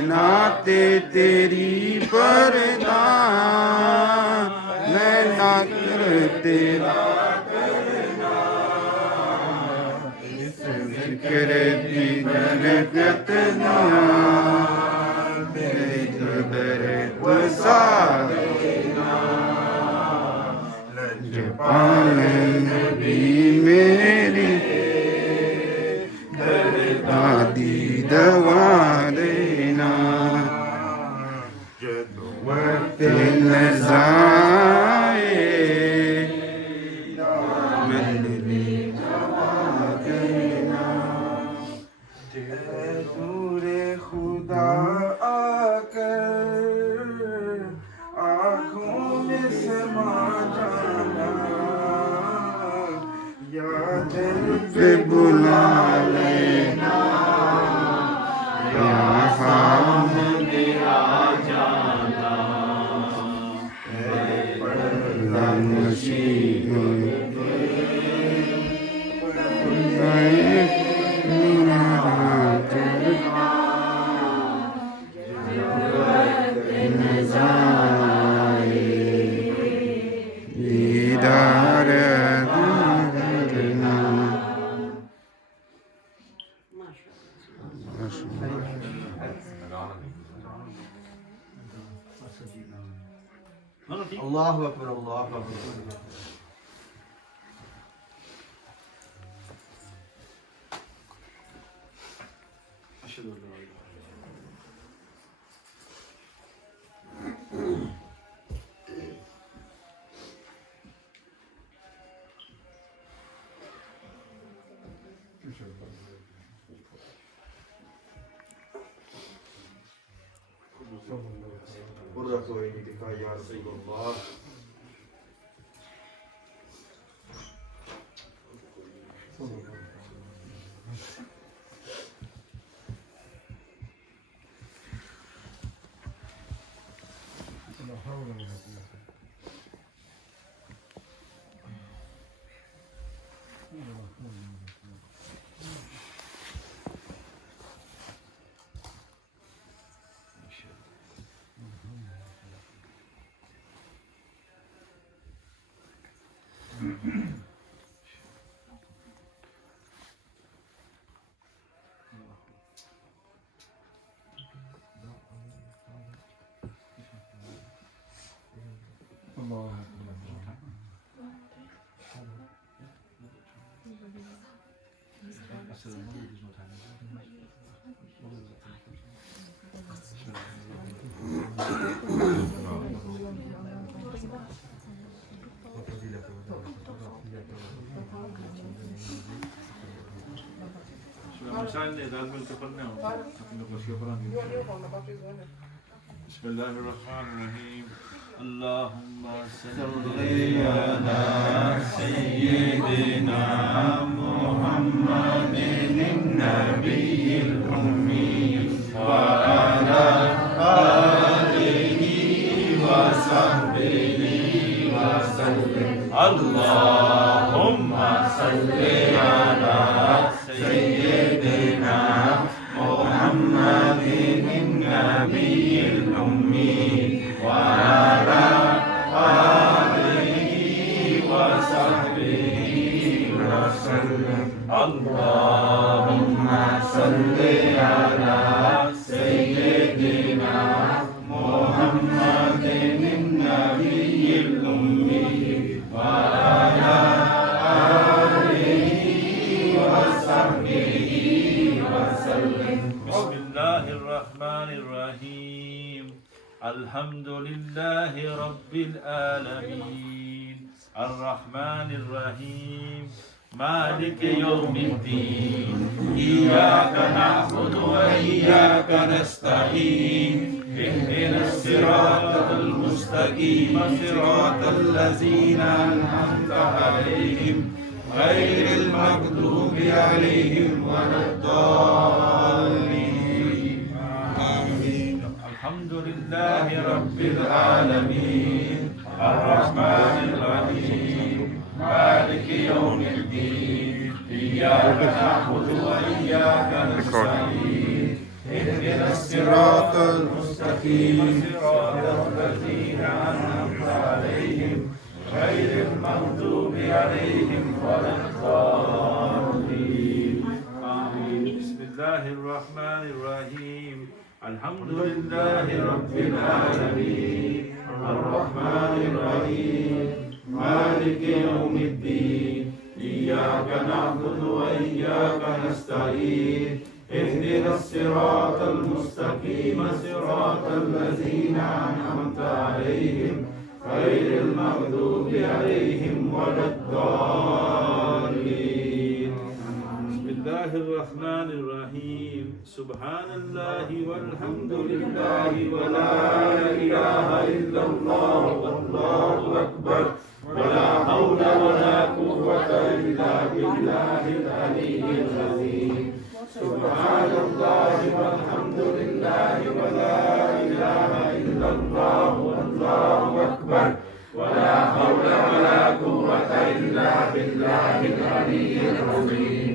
نعت تیری پڑھتا میں نعت تیرا کرتا اس ذکر کی برکت میرے جگر وسعینا لجپال نبی میری دادی دوا دینا جب وقت نزائے مندلی دوا دینا حضور خدا آ کر آنکھوں میں سما جانا یا دل پہ بلا لینا یا سامنے آ جانا اے پردہ نشین دیدار دینا اللہ اکبر اللہ اکبر کوئی نہیں دکھا یا رسول اللہ Misalnya, dalam bentuk pernah, tapi nggak pasti orang. بسم الله الرحمن الرحيم اللهم صل على سيدنا محمد النبي الأمي وعلى آله وصحبه وسلم اللهم صل على سيدنا محمد النبي الأمي وعلى آله وصحبه وسلم اللهم صل على سيدنا محمد النبي الأمي وعلى آله وصحبه وسلم. بسم الله الرحمن الرحيم الحمد لله رب العالمين الرحمن الرحيم مالك يوم الدين إياك نعبد وإياك نستعين اهدنا الصراط المستقيم صراط الذين أنعمت عليهم غير المغضوب عليهم ولا الضالين آمين. الحمد لله رب العالمين الرحمن الرحيم مالك يوم الدين إياك نعبد وإياك نستعين اهدنا الصراط المستقيم صراط الذين أنعمت عليهم غير المغضوب عليهم ولا الضالين آمين. بسم الله الرحمن الرحيم الحمد لله رب العالمين الرحمن الرحيم مالك يوم الدين إياك نعبد وإياك نستعين اهدنا الصراط المستقيم صراط الذين أنعمت عليهم غير المغضوب عليهم ولا الضالين. بسم الله الرحمن الرحيم سبحان الله والحمد لله ولا إله إلا الله والله أكبر ولا حول ولا قوة إلا بالله العلي العظيم. سبحان الله والحمد لله ولا إله إلا الله والله أكبر ولا حول ولا قوة إلا بالله العلي العظيم.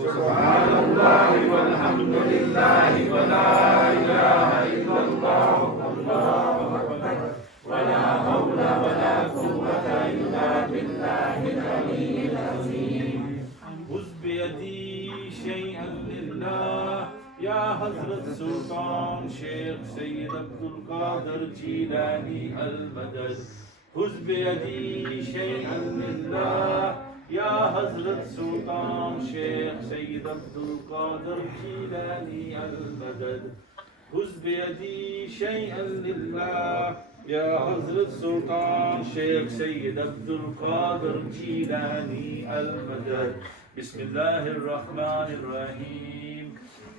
سبحان الله والحمد لله ولا إله إلا الله والله أكبر ولا حول ولا قوة إلا بالله العلي العظيم. خذ بيدي شيئا لله يا حضرت سلطان شیخ سید عبدالقادر جیلانی المدد. خذ بيدي شيئا لله يا حضرت سلطان شیخ سید عبدالقادر جیلانی المدد. خذ بيدي شيئا لله يا حضرت سلطان شیخ سید عبدالقادر جیلانی المدد. بسم الله الرحمن الرحيم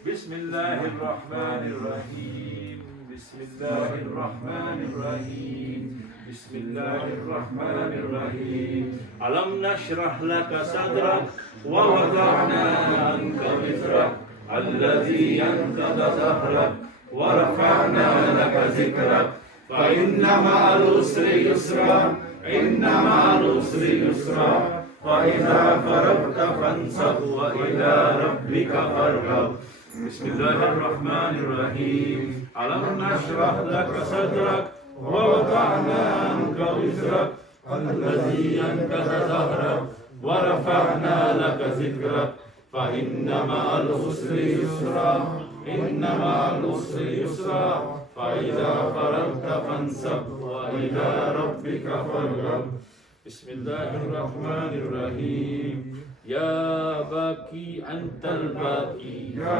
بسم الله الرحمن الرحيم بسم الله الرحمن الرحيم بسم الله الرحمن الرحيم. ألم نشرح لك صدرك ووضعنا عنك وزرك الذي أنقض ظهرك ورفعنا لك ذكرك فإن مع العسر يسرا إن مع العسر يسرا فإذا فرغت فانصب وإلى ربك فارغب. بسم الله الرحمن الرحيم ألم نشرح لك صدرك ووضعنا عنك وزرك الذي أنقض ظهرك ورفعنا لك ذكرك فإن مع العسر يسرا إن مع العسر يسرا فإذا فرغت فانصب وإلى ربك فارغب. بسم الله الرحمن الرحيم يا باقي أنت الباقي يا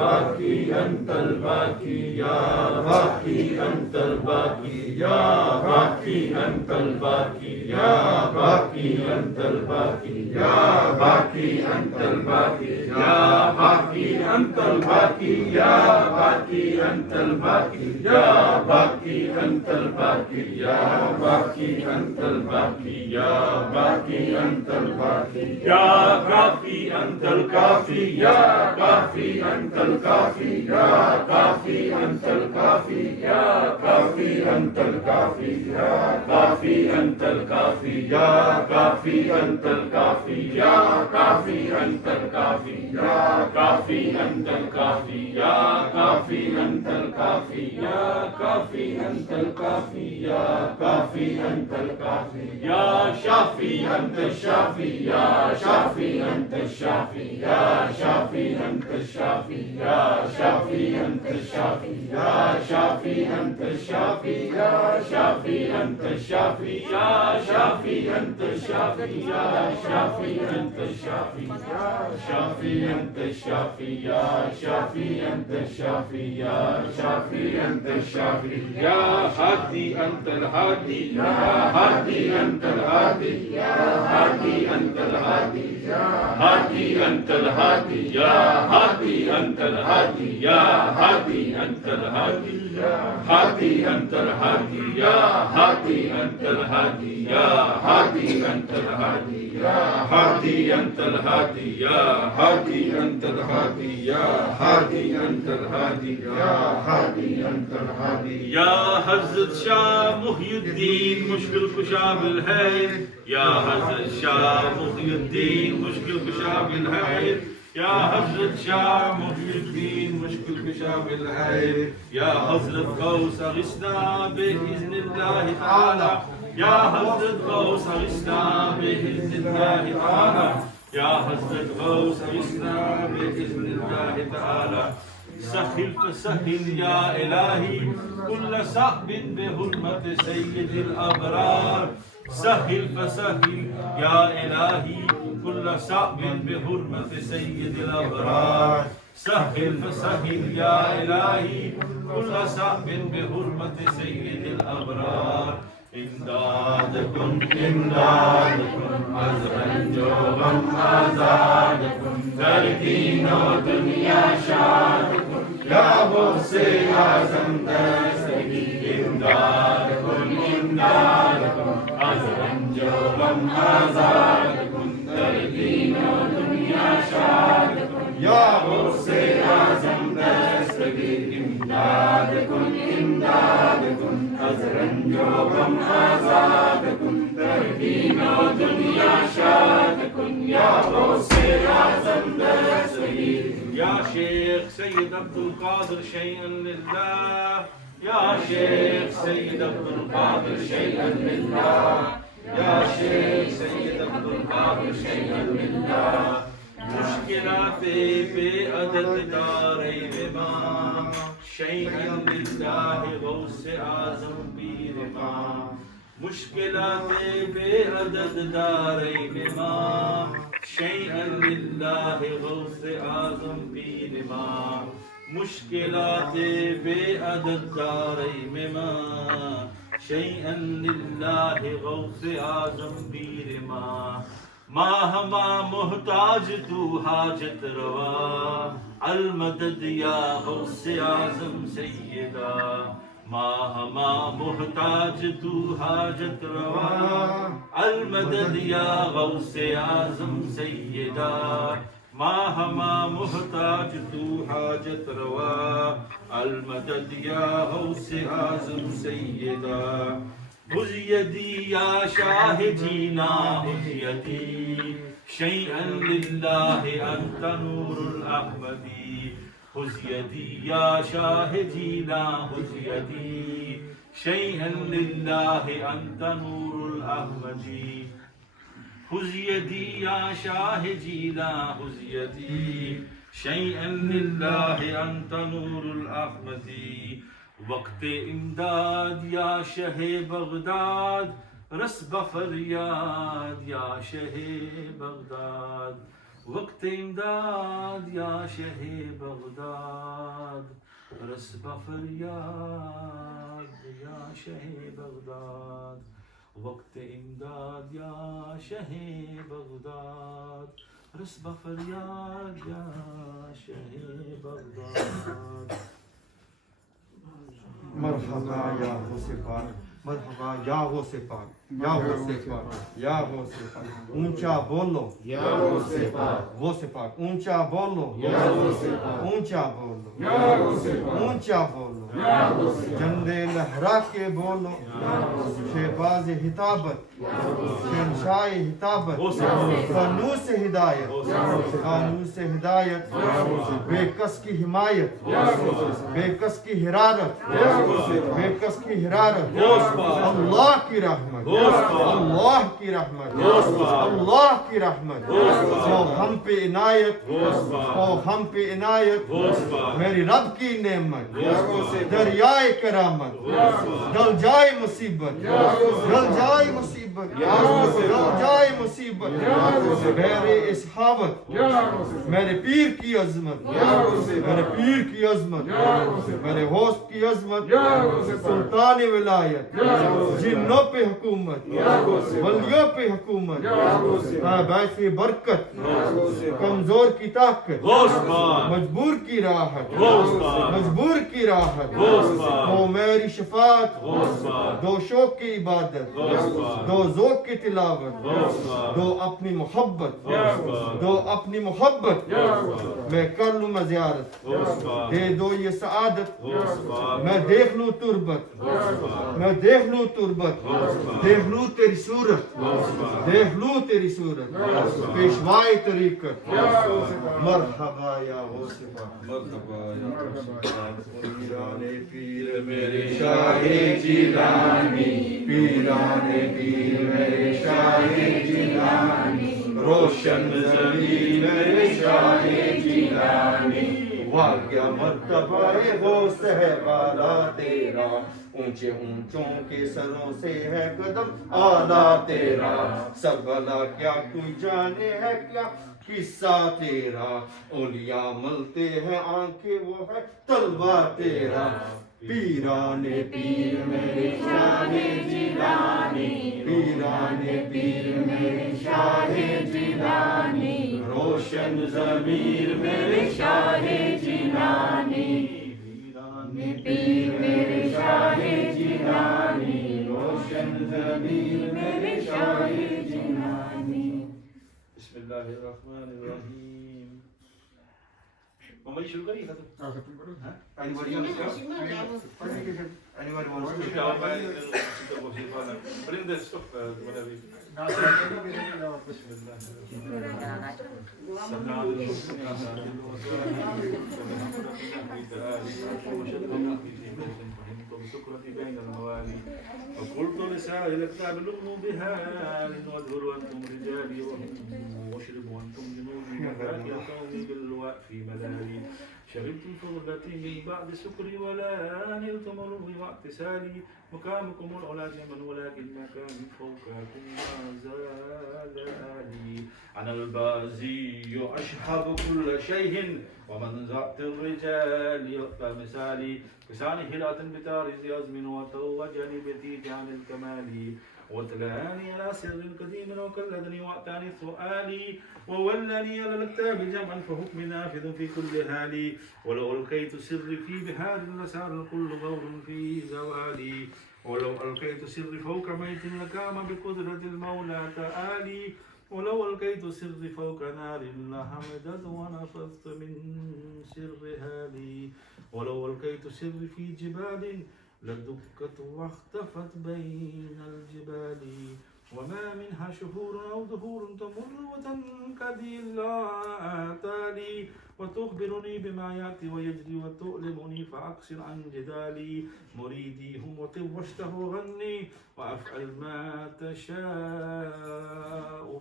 باقي أنت الباقي يا باقي أنت الباقي يا باقي أنت الباقي يا باقي أنت الباقي يا باقي أنت الباقي يا باقي أنت الباقي يا باقي أنت الباقي يا باقي أنت الباقي يا باقي أنت الباقي يا باقي أنت الباقي يا كافي أنت الكافي يا كافي أنت الكافي يا كافي أنت الكافي يا كافي أنت الكافي يا كافي أنت الكافي يا كافي أنت الكافي يا كافي أنت الكافي يا كافي أنت الكافي يا كافي أنت الكافي يا كافي أنت الكافي يا كافي أنت الكافي يا شافي أنت الشافي يا شافي أنت الشافي يا شافي أنت الشافي يا شافي أنت الشافي يا شافي أنت الشافي يا شافي أنت الشافي يا شافي أنت الشافي يا شافي أنت الشافي يا شافي أنت الشافي يا شافي أنت الشافي يا شافي أنت الشافي يا هادي أنت الهادي يا هادي أنت الهادي يا هادي أنت الهادي يا هادي أنت الهادي يا هادي أنت الهادي يا هادي أنت الهادي يا هادي أنت الهادي يا هادي أنت الهادي يا هادي أنت الهادي يا هادي أنت الهادي يا هادي أنت الهادي يا هادي أنت الهادي يا هادي أنت الهادي يا حضرت شاہ محی الدین مشکل کشا بالخیر یا حضرت شاہ محی الدین مشکل کشا بالخیر یا حضرت شاہ محی الدین مشکل کشا بالخیر یا حضرت غوث اغثنا بإذن اللہ تعالی یا حضرت غوث اغثنا بإذن اللہ تعالی یا حضرت غوث اغثنا بإذن اللہ تعالی سخل فسهل يا إلهي كل صعب بحرمة سيد الأبرار سهل فسهل يا إلهي كل صعب بحرمة سيد الأبرار سهل فسهل يا إلهي كل صعب بحرمة سيد الأبرار امدادكم امدادكم عذرا جوبا آزادكم در دین و دنیا شادكم یا بغض اعظم دستگی امدادكم امدادكم عذرا جوبا آزادكم در دین و دنیا شادكم یا بغض اعظم دستگی امدادكم امدادكم عذرا جوبا آزادكم در دین و دنیا شادكم یا بغض اعظم دستگی یا شیخ سید عبدالقادر شیئا للہ یا شیخ سید عبدالقادر شیئا للہ یا شیخ سید عبدالقادر شیئا للہ مشکلات بے عدد دارین ماں شیئا للہ غوث اعظم پیر ماں مشکلات بے عدد دارین ماں شیئا للہ غوث اعظم پیر ماں مشکلات بے عدد دارین ماں شیئا للہ غوث اعظم پیر ماں ماہ ماں محتاج تو حاجت روا المدد یا غوث اعظم سیدہ ماہ ماں محتاج تو حاجت روا المدد یا غوث اعظم سیدہ ماہ ماں محتاج تو حاجت روا المدد یا غوث اعظم سیدہ خذ یدی یا شاہ جینا خذ یدی شیئا للہ انت نور الاحمدی خذ یدی یا شاہ جینا خذ یدی شیئا للہ انت نور الاحمدی خذ یدی یا شاہ جینا خذ یدی شیئا للہ انت نور الاحمدی وقت امداد یا شہ بغداد رس بفریاد یا شہ بغداد وقت امداد یا شہ بغداد رس بفریاد یا شہ بغداد وقت امداد یا شہ بغداد رسبة فریاد یا شہ بغداد. مرحبا یا غوث پاک، مرحبا یا غوث پاک، یا غوث پاک، یا غوث پاک. اونچا بولو یا غوث پاک، غوث پاک، اونچا بولو یا غوث پاک، اونچا بولو یا غوث پاک، اونچا بولو یا غوث پاک، جھنڈے لہرا کے بولو شہباز ہتابت، شہنشاہ ہتابت، فانوس ہدایت، فانوس ہدایت، بے کس کی حمایت، بے کس کی حرارت، بے کس کی حرارت، اللہ کی رحمت، اللہ کی رحمت، اللہ کی رحمت ہو ہم پہ عنایت، ہو ہم پہ عنایت. میری رب کی نعمت دریائے کرامت، ڈل جائے مصیبت، ڈل جائے مصیبت، ڈل جائے مصیبت. میرے اسحابت، میرے پیر کی عظمت، میرے پیر کی عظمت، میرے ہوست کی عظمت، سلطان ولایت، جنوں پہ حکومت، ولیوں پہ حکومت، باعث برکت، کمزور کی طاقت، مجبور کی راحت، مجبور کی راحت. او میری شفاعت، دو شوق کی عبادت، دو ذوق کی تلاوت، دو اپنی محبت، دو اپنی محبت. میں کر لوں میں زیارت، دے دو یہ سعادت. میں دیکھ لوں تربت، میں دیکھ لوں تربت، دیکھ لوں تیری صورت، دیکھ لوں تیری صورت. پیشوائی طریقت، مرحبا یا غوث پاک، مرحبا یا غوث پاک. پیران پیر میرے شاہ جیلانی، پیران پیر میرے شاہ جیلانی، روشن زمین میرے شاہ جیلانی. واقعہ مرتبہ غوث ہے بالا تیرا، اونچے اونچوں کے سروں سے ہے قدم آلہ تیرا. سب بلا کیا کوئی جانے ہے کیا قصہ تیرا، اولیاء ملتے ہیں آنکھیں وہ ہے تلوار تیرا. پیران پیر میرے شاہ جیلانی، پیران پیر میرے شاہ جیلانی، روشن ضمیر میرے شاہ جیلانی. پیران پیر میرے شاہ جیلانی، روشن ضمیر میرے شاہ جیلانی. بسم اللہ الرحمن الرحیم. محمد شروع کریے ختم. Anybody else? Anybody wants to Bring the stuff, whatever. وقلت لسائر الكتاب لغنوا بها وادهروا انتم رجالي واشربوا انتم جنودي وفاكهة قومي باللواء في ملالي. شربتم فضلتي من بعد سكري ولا نلتم روحي واعتسالي. مقامكم العلا جما ولكن مكاني فوقكم ما زال آلي. أنا البازي أشهب كل شيء ومن ذات الرجال يؤتى مثالي. لساني هلات بتاريز يزمن وتوجني بتيج عن الكمال. وتلاني على سر قديم وكلدني واعتاني سؤالي. وولني على الكتاب جمعا فحكمي نافذ في كل حال. ولو ألقيت سري في بحار لسار الكل غور في زوالي. ولو ألقيت سري فوق ميت لقام بقدرة المولى تعالي. ولو ألقيت سري فوق نار لحمدت ونفذت من سرها لي. ولو ألقيت سري في جبال لدكت واختفت بين الجبال. وما منها شهور أو دهور تمر وتنكدي إلا آتالي. وتخبرني بما يأتي ويجري وتؤلمني فأقصر عن جدالي. مريدي هم وطب واشتهوا غني وأفعل ما تشاء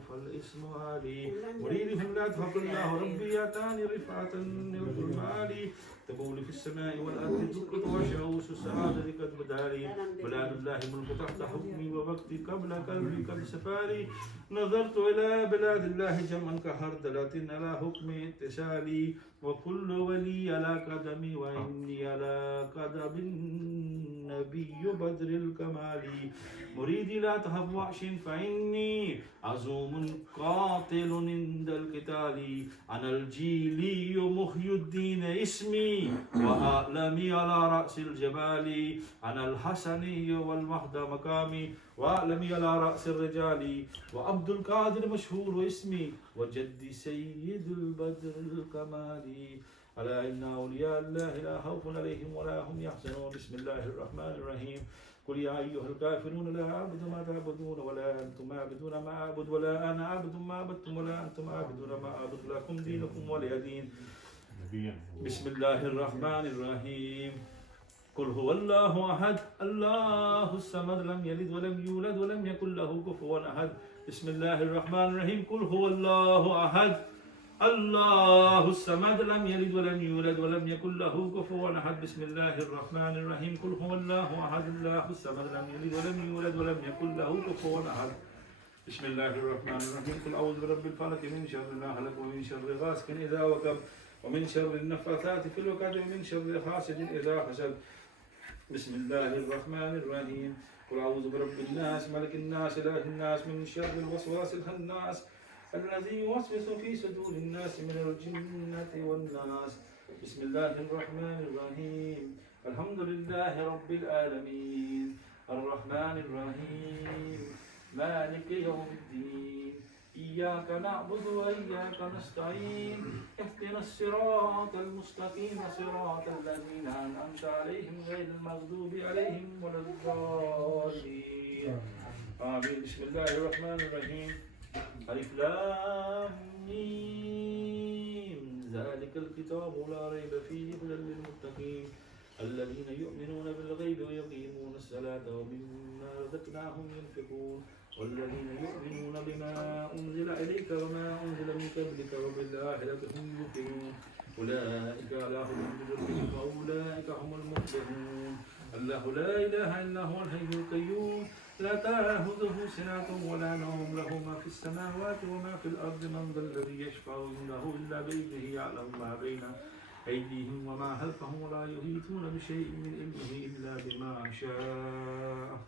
فالاسم آلي. مريدي هم لا تهق الله ربي أتاني رفعة نلت المالي. تبول في السماء والأرض ذكرت وشعوس السعادة قد بدالي. بلاد الله ملك تحت حكمي ووقتي قبل قلبي قد سفالي. نظرت إلى بلاد الله جمعا كهردلة على حكم اتصالي. وكل ولي على قدمي وإني على قدم النبي نبي بدر الكمال مريدي لا تهب وحش فإني عزوم قاتل عند القتال أنا الجيلي محي الدين اسمي وأعلمي على رأس الجبال أنا الحسني والوحد مقامي وأعلمي على رأس الرجال وعبد القادر مشهور اسمي وجدي سيد البدر الكمال ألا إن أولياء الله لا خوف عليهم ولا هم يحزنون بسم الله الرحمن الرحيم قل يا أيها الكافرون لا أعبد ما تعبدون ولا أنتم عابدون ما أعبد ولا أنا عابد ما عبدتم ولا أنتم عابدون ما أعبد لكم دينكم ولي دين بسم الله الرحمن الرحيم قل هو الله أحد الله الصمد لم يلد ولم يولد ولم يكن له كفوا أحد بسم الله الرحمن الرحيم قل هو الله أحد الله الصمد لم يلد ولم يولد ولم يكن له كفوا أحد بسم الله الرحمن الرحيم قل هو الله أحد الله الصمد لم يلد ولم يولد ولم يكن له كفوا أحد بسم الله الرحمن الرحيم قل أعوذ برب الفلق من شر ما خلق ومن شر غاسق إذا وقب ومن شر النفاثات في العقد ومن شر حاسد إذا حسد بسم الله الرحمن الرحيم قل أعوذ برب الناس ملك الناس إله الناس من شر الوسواس الخناس الذي يوسوس في صدور الناس من الجنة والناس بسم الله الرحمن الرحيم الحمد لله رب العالمين الرحمن الرحيم مالك يوم الدين إياك نعبد وإياك نستعين اهدنا الصراط المستقيم صراط الذين أنعمت عليهم غير المغضوب عليهم ولا الضالين آمين بسم الله الرحمن الرحيم ألف لام ميم ذلك الكتاب لا ريب فيه هدى للمتقين الذين يؤمنون بالغيب ويقيمون الصلاة ومما رزقناهم ينفقون والذين يؤمنون بما أنزل إليك وما أنزل من قبلك وبالآخرة هم يوقنون أولئك على هدى من ربهم وأولئك هم المفلحون الله لا إله إلا هو الحي القيوم لا تأخذه سنة ولا نوم له ما في السماوات وما في الأرض من ذا الذي يشفع عنده إلا بإذنه يعلم ما بين أيديهم وما خلفهم ولا يحيطون بشيء من علمه إلا بما شاء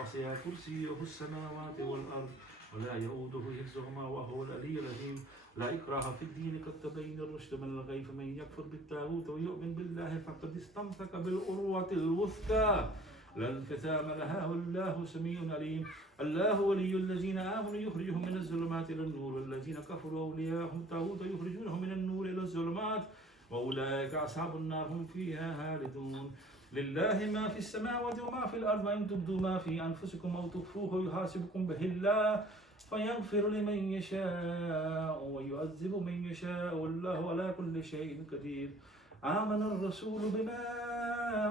وسع كرسيه السماوات والأرض ولا يؤوده حفظهما وهو العلي العظيم لا إكراه في الدين قد تبين الرشد من الغي فمن يكفر بالطاغوت ويؤمن بالله فقد استمسك بالعروة الوثقى لا انفصام لها والله سميع عليم الله ولي الذين آمنوا يخرجهم من الظلمات إلى النور والذين كفروا أولياءهم الطاغوت يخرجونهم من النور إلى الظلمات وأولئك أصحاب النار هم فيها خالدون لله ما في السماوات وما في الأرض وإن تبدوا ما في أنفسكم أو تخفوه يحاسبكم به الله فيغفر لمن يشاء ويعذب من يشاء والله على كل شيء قدير آمن الرسول بما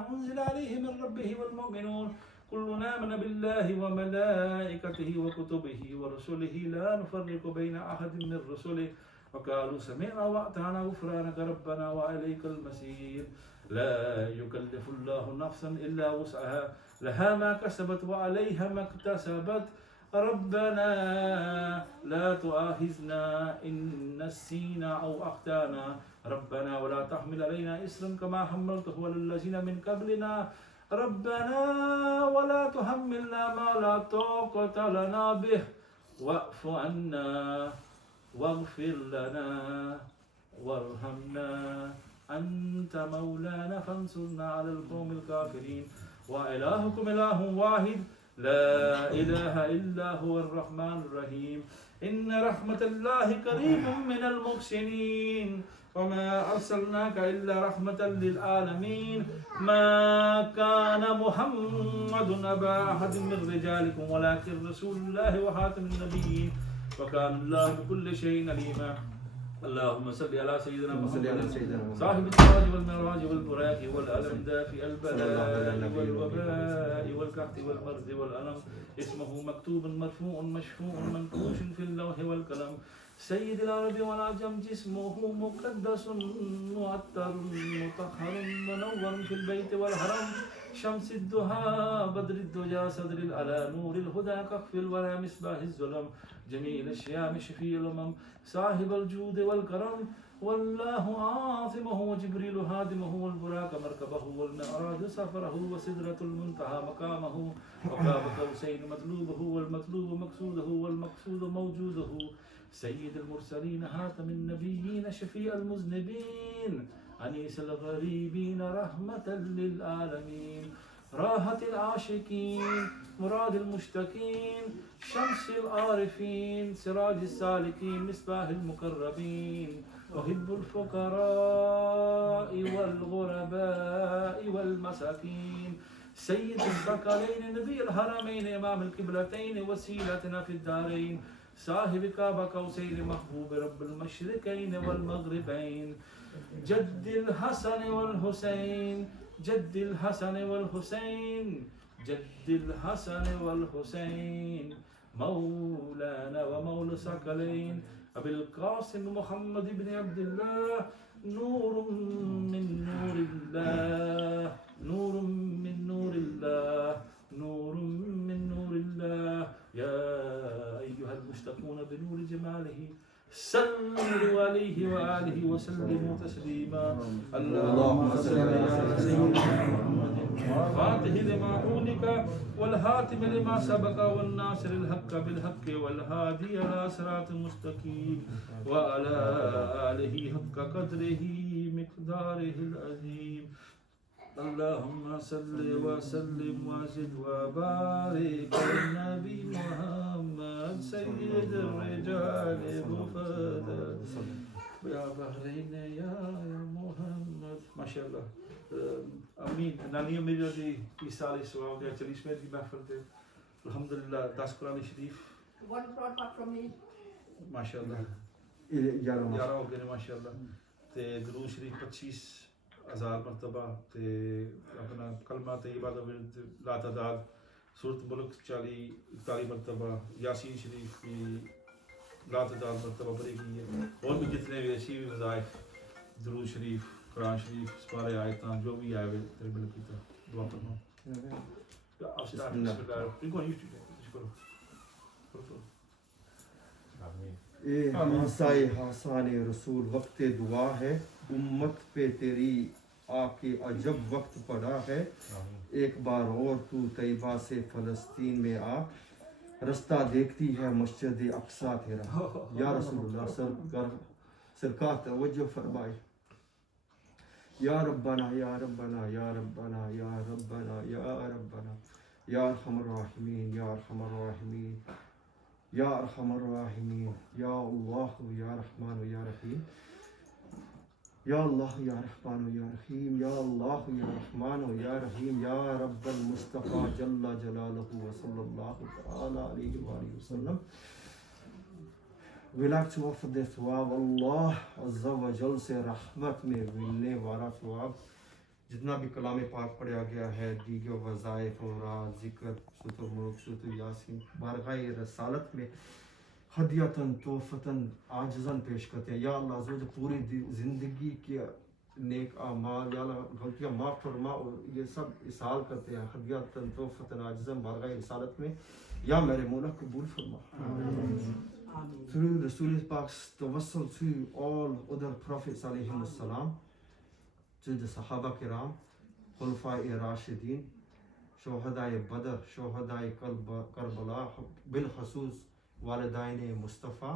أنزل عليه من ربه والمؤمنون كلنا آمن بالله وملائكته وكتبه ورسله لا نفرق بين أحد من رسله وقالوا سمعنا وأطعنا غفرانك ربنا وإليك المصير لا يكلف الله نفسا إلا وسعها لها ما كسبت وعليها ما اكتسبت ربنا لا تؤاخذنا إن نسينا أو أخطأنا ربنا ولا تحمل علينا إصرا كما حملته على الذين من قبلنا ربنا ولا تحملنا ما لا طاقة لنا به واعف عنا واغفر لنا وارحمنا أنت مولانا فانصرنا على القوم الكافرين وإلهكم إله واحد لا إله إلا هو الرحمن الرحيم إن رحمة الله قريب من المحسنين وما أرسلناك إلا رحمة للعالمين ما كان محمد أبا أحد من رجالكم ولكن رسول الله وخاتم النبيين وكان الله بكل شيء عليما اللهم صل على سيدنا محمد صاحب التاج والمراج والبراق والألم دافئ البلاء والوباء والقحط والمرض والألم اسمه مكتوب مرفوع مشفوع منقوش في اللوح والقلم سيد العرب والعجم جسمه مقدس معطر مطهر منور في البيت والحرم شمس الدهى بدر الدجى صدر الألا نور الهدى كف الورى مصباح الظلم جميل الشيام شفيع الأمم صاحب الجود والكرم والله عاصمه وجبريل هادمه والبراق مركبه والمعراج سفره وسدرة المنتهى مقامه وقاب قوسين مطلوبه والمطلوب مقصوده والمقصود موجوده سيد المرسلين هاتم النبيين شفيع المذنبين أنيس الغريبين رحمة للعالمين راحة العاشقين مراد المشتكين شمس العارفين سراج السالكين مصباح المقربين أحب الفقراء والغرباء والمساكين سيد الثقلين نبي الحرمين إمام القبلتين وسيلتنا في الدارين صاحب كعبة قوسين محبوب رب المشرقين والمغربين جد الحسن والحسين جد الحسن والحسين جد الحسن والحسين مولانا ومولى الثقلين أبي القاسم محمد بن عبد الله نور من نور الله نور من نور الله نور من نور الله يا أيها المشتقون بنور جماله صلوا عليه وآله وسلموا تسليما اللهم صل على سيدنا محمد فاتح لما أغلق والهاتم لما سبق والناصر الحق بالحق والهادي إلى صراط مستقيم وعلى آله حق قدره مقداره العظيم اللهم صل وسلم وزد وبارك على النبي محمد سيد الرجال مفضل يا بحرين يا محمد ما شاء الله امین نانی میرا دی اس سال اس وقت 40ویں کی محفل تے الحمدللہ 10 قرآن شریف One brought back from me. ماشاءاللہ 11 ہو گئے ماشاءاللہ تے درود شریف 25,000 مرتبہ تے اپنا کلمہ طیبہ دا ورد لا تعداد سورۃ ملک 41 مرتبہ یاسین شریف کی لا تعداد مرتبہ پڑھی گئی ہے اور بھی جتنے بھی ایسی بھی وظائف درود شریف قرآن شریف سپارے آیتاں جو بھی آئے ہوئے تیرے ملک کی طرح دعا فرما آپ سے بسم اللہ ان کو یوز کرو اے ہمسائے حسان رسول وقت دعا ہے امت پہ تیری آ کے عجب وقت پڑا ہے ایک بار اور تو طیبہ سے فلسطین میں آ رستہ دیکھتی ہے مسجد اقصی تیرا یا رسول اللہ سرکار توجہ فرمائے یا ربنا یا ربنا یا ربنا یا ربنا یا ربنا یا ارحم الراحمین یا ارحم الراحمین یا ارحم الراحمین یا اللہ یا رحمان یا رحیم یا اللہ یا رحمان یا رحیم یا اللہ یا رحمان یا رحیم یا رب المصطفیٰ جل جلالہ وصلی اللہ تعالی علیہ وآلہ وسلم. We like to offer this thawab اللہ عز و جل سے رحمت میں ملنے والا ثواب جتنا بھی کلام پاک پڑھا گیا ہے دیگر وظائف اوراد ذکر سورۃ الملک سورۃ یاسین بارگاہ رسالت میں ہدیتاً توفتاً عاجزاً پیش کرتے ہیں. یا اللہ عز و جل پوری زندگی کے نیک اعمال یا اللہ غلطیاں معاف فرما اور یہ سب اصال کرتے ہیں ہدیتاً توفتاً عاجزاً بارگاہ رسالت میں یا میرے مولا قبول فرما. Through Rasul Pak's tawassul to all other prophets alayhim salam, to the Sahaba Kiram, Khulafai Rashidin, Shohadai Badr, Shohadai Karbala, Bil Khasus, Walidain Mustafa,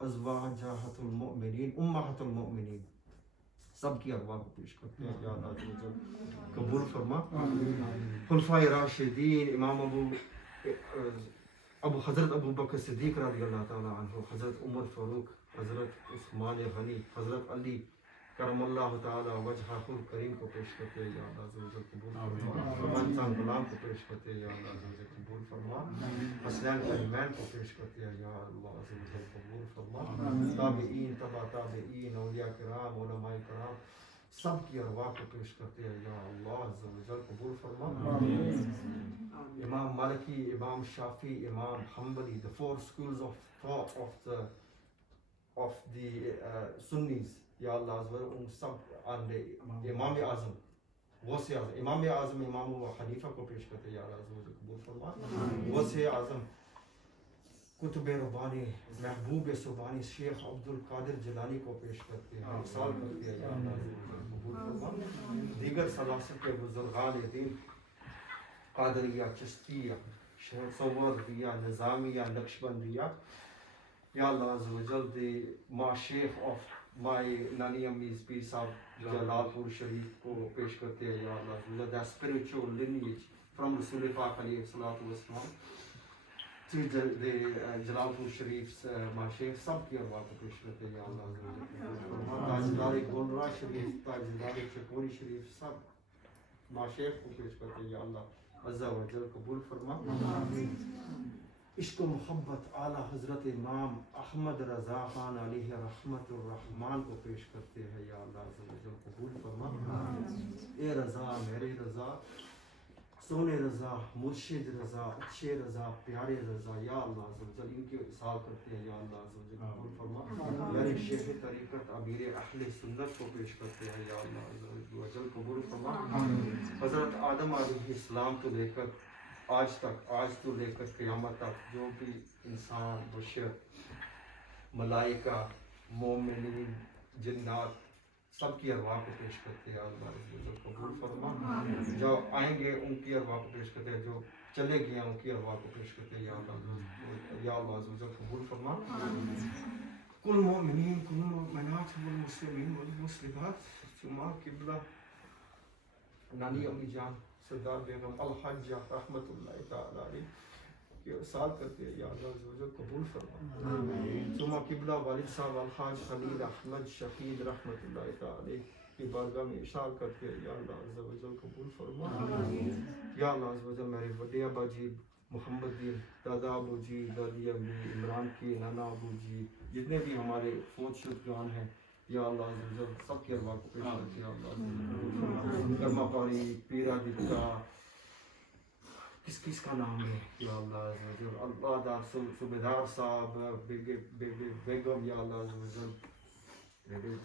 Azwajahatul Mu'minin, Ummahatul Mu'minin. سب کی ارواح کو پیش کرتے ہیں یا اللہ قبول فرما. خلفائے راشدین امام ابو حضرت ابو بکر صدیق رضی اللہ تعالیٰ عنہ، حضرت عمر فاروق، حضرت عثمان غنی، حضرت علی کرم اللہ تعالیٰ وجہہ الکریم کو پیش کرتے ہیں یا اللہ عز و جل قبول فرما. افغانستان غلام کو پیش کرتے ہیں یا اللہ عز و جل قبول فرما. حسنین کریمین کو پیش کرتے ہیں یا اللہ عز و جل قبول فرما. تابعین تبع تابعین اولیاء کرام علماء کرام سب کی ارواح کو پیش کرتے ہیں یا اللہ عز و جل قبول فرما. امام مالکی، امام شافی، امام حنبلی, the four schools of thought of the Sunnis, یا اللہ عز و جل ان سب and امام اعظم غوث اعظم امام اعظم امام حنیفہ کو پیش کرتے ہیں یا اللہ عز و جل قبول فرما. غوث اعظم قطب ربانی محبوب سبحانی شیخ عبد القادر جیلانی کو پیش کرتے ہیں، احسان کرتے ہیں یا اللہ قبول فرما، دیگر سلاست کے بزرگان دین قادریہ، چشتیہ، سوردیہ، نظامیہ، نقشبندیہ، یا اللہ عز و جل the my sheikh of my Nani Ammi's pir صاحب جلال شریف کو پیش کرتے ہیں یا اللہ عز و جل, the spiritual lineage from Rasul Pak علیہ الصلوۃ والسلام to جلال پور شریف my sheikh سب کی ارواح کو پیش کرتے ہیں یا اللہ عز و جل. تاجدار گولرا شریف، تاجدار چکوری شریف سب my sheikh کو پیش کرتے ہیں یا اللہ عز و جل قبول فرما. عشق و محبت اعلیٰ حضرت امام احمد رضا خان علیہ رحمت الرحمان کو پیش کرتے ہیں یا اللہ عز و جل قبول فرما. اے رضا میرے رضا، سونے رضا، مرشد رضا، اچھے رضا، پیارے رضا، یا اللہ عز و جل ان کے اصال کرتے ہیں یا اللہ عز و جل قبول فرما. میرے شیخ طریقت امیر اہل سنت کو پیش کرتے ہیں یا اللہ عز و جل قبول فرما. حضرت آدم علیہ السلام تو لے کر آج تک، آج تو لے کر قیامت تک جو بھی انسان، بشر، ملائکہ، مومنین، جنات سب کی ارواح کو پیش کرتے ہیں اللہ عز و جل قبول فرما. جو آئیں گے ان کی ارواح کو پیش کرتے ہیں، جو چلے گئے ان کی ارواح کو پیش کرتے ہیں یا اللہ عز و جل قبول فرما. کل مومنین، کل مومنات، والمسلمین والمسلمات، ثم قبلہ نانی امی جان سردار بیگم الحاجہ رحمت اللہ تعالی علیہ کے وصال کرتے ہیں یا اللہ عز و جل قبول فرما. ثم قبلہ والد صاحب الحاج خلیل احمد شفیع رحمت اللہ تعالی علیہ کی بارگاہ میں اشار کرتے ہیں یا اللہ عز و جل قبول فرما. یا اللہ عز و جل میرے بڑے ابا جی محمد دین، دادا ابو جی، دادی امی، عمران کی نانا ابو جی، جتنے بھی ہمارے فوت شدگان ہیں یا اللہ عز و جل سب کے ارواح کو پیش کرتے ہیں یا اللہ. کرما پاری، پیرا دکھا، کس کس کا نام ہے یا اللہ عز و جل. اللہ دار صوبیدار صاحب، بیگم یا اللہ عز و جل،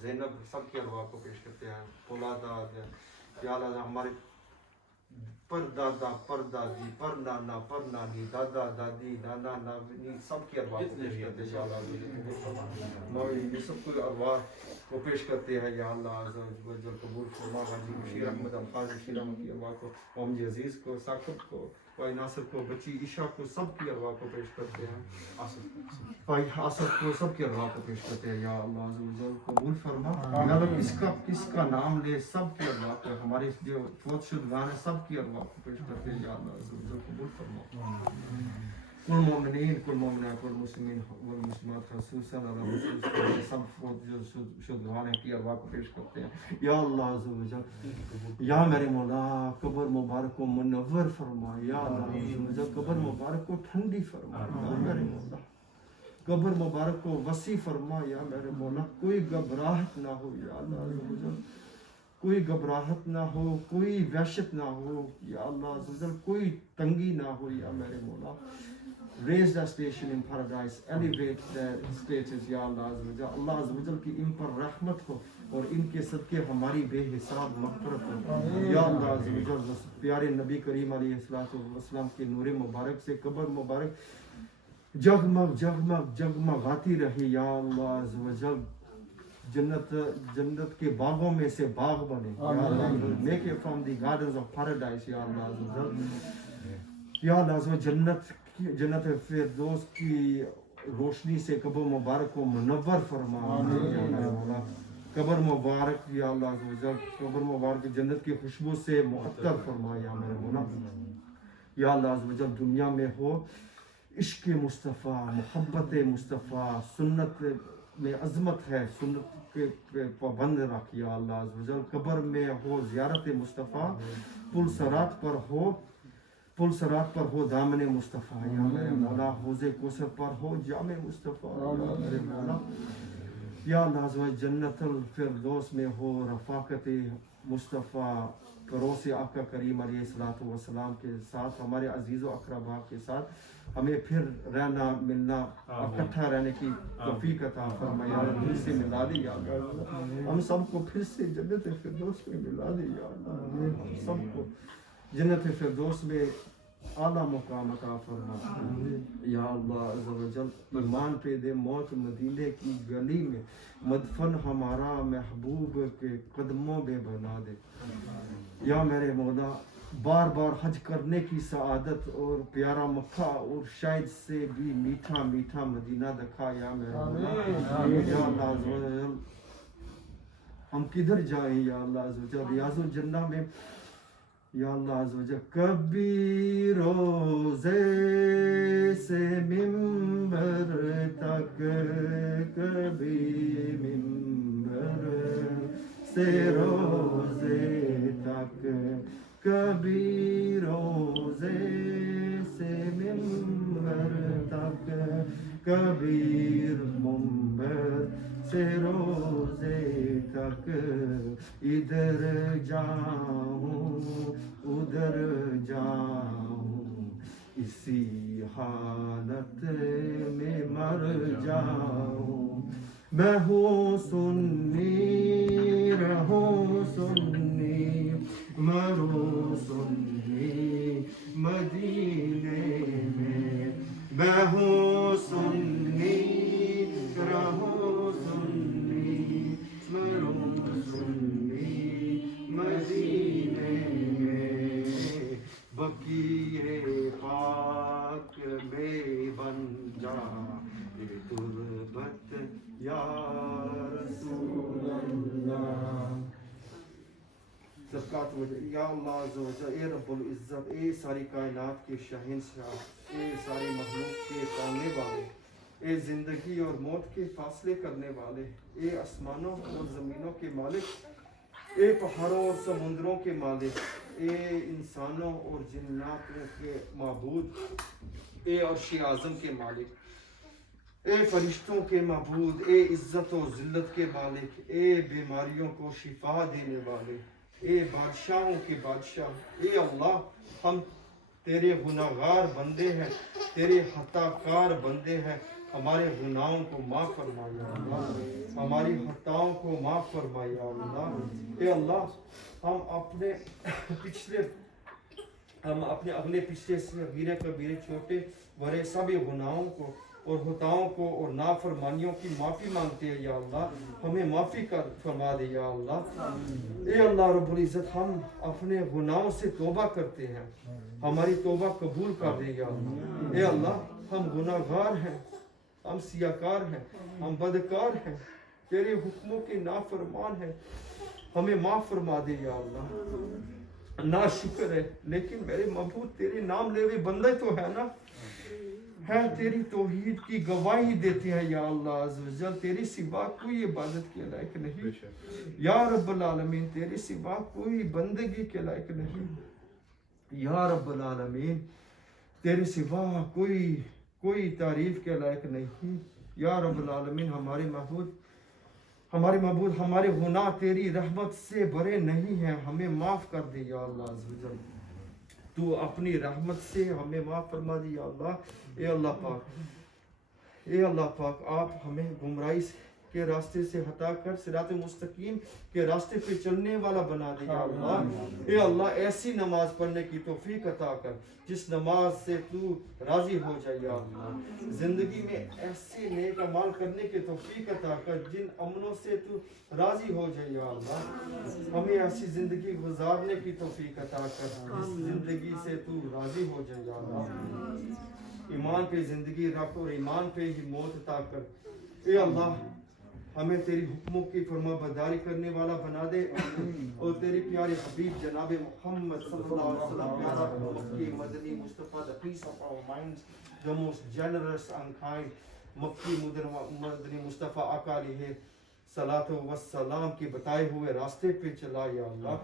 زینب سب کے ارواح کو پیش کرتے ہیں. فولاداد یا اللہ ہمارے پر دادا، پر دادی، پر نانا، پر نانی، دادا دادی، نانا نانی سب کی ارواح کو پیش کرتے ہیں یا اللہ. مولوی سب کو ارواح کو پیش کرتے ہیں یا اللہ عز و جل قبول فرما. حاجی بشیر احمد القاضی شیر احمد کی ارواح کو، محمد عزیز کو، ثاقب کو، بھائی ناصر کو، بچی عشاء کو سب کی ارواح کو پیش کرتے ہیں. بھائی آصف کو سب کی ارواح کو پیش کرتے ہیں یا اللہ عز و جل قبول فرما. اگر کس کا نام لے سب کی ارواح کو، ہمارے جو فوت شدگان ہیں سب کی ارواح کو پیش کرتے ہیں یا اللہ عز و جل قبول فرما. کل مومنین، کل مومنات، کل مسلمین والمسلمات، خصوصاً سب فوت جو شدگان ہیں کی ارواح کو پیش کرتے ہیں یا اللہ عز و جل. یا میرے مولا قبر مبارک کو منور فرما یا اللہ عز و جل. قبر مبارک کو ٹھنڈی فرما یا میرے مولا. قبر مبارک کو وسیع فرما یا میرے مولا. کوئی گھبراہٹ نہ ہو یا اللہ عز و جل، کوئی گھبراہٹ نہ ہو، کوئی وحشت نہ ہو یا اللہ عز و جل، کوئی تنگی نہ ہو یا میرے مولا. Raise the station in paradise, elevate their status یا اللہ عز و جل. اللہ عز و جل کی ان پر رحمت ہو اور ان کے صدقے ہماری بے حساب مغفرت ہو یا اللہ عز و جل. پیارے نبی کریم علیہ السلام کے نور مبارک سے قبر مبارک جگمگ جگمگ جگمگاتی رہی یا اللہ عز و جل. جنت کے باغوں میں سے باغ بنے یا اللہ. Make it from the gardens of paradise یا اللہ عز و جل. یا اللہ عز و جل جنت فردوس کی روشنی سے قبر مبارک کو منور فرما یا اللہ مولا. قبر مبارک یا اللہ عز و جل، قبر مبارک جنت کی خوشبو سے معطر فرما یا میرے مولا. یا اللہ عز و جل دنیا میں ہو عشق مصطفیٰ، محبت مصطفیٰ، سنت میں عظمت ہے، سنت کے پابند رکھ یا اللہ عز و جل. قبر میں ہو زیارت مصطفیٰ، پل صراط پر ہو دامن مصطفیٰ یا میرے مولا. حوض کوثر پر ہو جامع مصطفیٰ یا میرے مولا. یا اللہ عز و جل جنت الفردوس میں ہو رفاقت مصطفیٰ، پڑوس آقا کریم علیہ الصلوۃ والسلام کے ساتھ، ہمارے عزیز و اقربا کے ساتھ ہمیں پھر رہنا، ملنا، اکٹھا رہنے کی توفیق عطا فرما یا اللہ. پھر سے ملا دے یا اللہ. ہم سب کو پھر سے جنت فردوس میں ملا دے یا اللہ. ہم سب کو جنت فردوس میں اعلیٰ مقام عطا فرما یا اللہ عز و جل، ایمان پہ دے، موت مدینے کی گلی میں مدفن ہمارا محبوب کے قدموں میں بنا دے یا میرے مولا، بار بار حج کرنے کی سعادت اور پیارا مکہ اور شاید سے بھی میٹھا میٹھا مدینہ دکھا یا میرے مولا، یا اللہ عز و جل ہم کدھر جائیں یا اللہ عز و جل، ریاض الجنہ میں یا اللہ عز و جل، کبھی روزے سے منبر تک، کبھی منبر سے روزے تک، کبھی روزے سے منبر تک، کبھی منبر سے روزے تک، ادھر جاؤں ادھر جاؤں، اسی حالت میں مر جاؤں، میں ہوں سنی رہوں سنی، مروں سنی مدینے میں، میں ہوں سنی رہوں سنی، مروں سنی مدینے میں، بقیع پاک میں بن جا یہ تربت یا رسول اللہ، صدقات وجہ یا اللہ عز و جل، اے رب العزت، اے ساری کائنات کے شہنشاہ، اے ساری مخلوق کے پالنے والے، اے زندگی اور موت کے فاصلے کرنے والے، اے آسمانوں اور زمینوں کے مالک، اے پہاڑوں اور سمندروں کے مالک، اے انسانوں اور جنات کے معبود، اے عرش اعظم کے مالک، اے فرشتوں کے معبود، اے عزت و ذلت کے مالک، اے بیماریوں کو شفا دینے والے، اے بادشاہوں کے بادشاہ، اے اللہ ہم تیرے گناہگار بندے ہیں، تیرے خطا کار بندے ہیں، ہمارے گناہوں کو معاف فرما یا اللہ، ہماری خطاؤں کو معاف فرما یا اللہ، اے اللہ ہم اپنے اگلے پچھلے صغیرے کبیرے چھوٹے بڑے سبھی گناہوں کو اور خطاؤں کو اور نافرمانیوں کی معافی مانگتے ہیں یا اللہ، ہمیں معافی فرما دے یا اللہ، اے اللہ رب العزت ہم اپنے گناہوں سے توبہ کرتے ہیں، ہماری توبہ قبول کر دے یا اللہ، اے اللہ ہم گناہگار ہیں، ہم سیاکار ہیں، ہم بدکار ہیں، تیرے حکموں کے نافرمان ہیں، ہمیں معاف فرما دے یا اللہ، نا شکر ہے لیکن میرے محبوب تیرے نام لے ہوئے بندے تو ہے نا، ہے تیری توحید کی گواہی دیتے ہیں یا اللہ عز و جل، تیری سوا کوئی عبادت کے لائق نہیں یا رب العالمین، تیری سوا کوئی بندگی کے لائق نہیں یا رب العالمین، تیرے سوا کوئی تعریف کے لائق نہیں یا رب العالمین، ہمارے معبود ہمارے گناہ تیری رحمت سے بھرے نہیں ہیں، ہمیں معاف کر دے یا اللہ عز و جل، تو اپنی رحمت سے ہمیں معاف فرما دی یا اللہ، اے اللہ پاک آپ ہمیں گمراہی کے راستے سے ہٹا کر صراط مستقیم کے راستے پہ چلنے والا بنا دے یا اللہ، اے اللہ ایسی نماز پڑھنے کی توفیق عطا کر جس نماز سے تو راضی ہو جائے یا اللہ، زندگی میں ایسے نیک اعمال کرنے کی توفیق عطا کر جن امنوں سے تو راضی ہو جائے یا اللہ، ہمیں ایسی زندگی گزارنے کی توفیق عطا کر جس زندگی سے تو راضی ہو جائے یا اللہ، ایمان پہ زندگی رکھ اور ایمان پہ ہی موت عطا کر، اے اللہ ہمیں تیری حکموں کی فرما برداری کرنے والا بنا دے اور تیری پیارے حبیب جناب محمد صلی اللہ علیہ وسلم پیارا مکی مدنی مصطفیٰ the peace of our minds, the most generous and kind مکی مدنی مصطفیٰ آقا علیہ صلاۃ والسلام کے بتائے ہوئے راستے پہ چلا یا اللہ،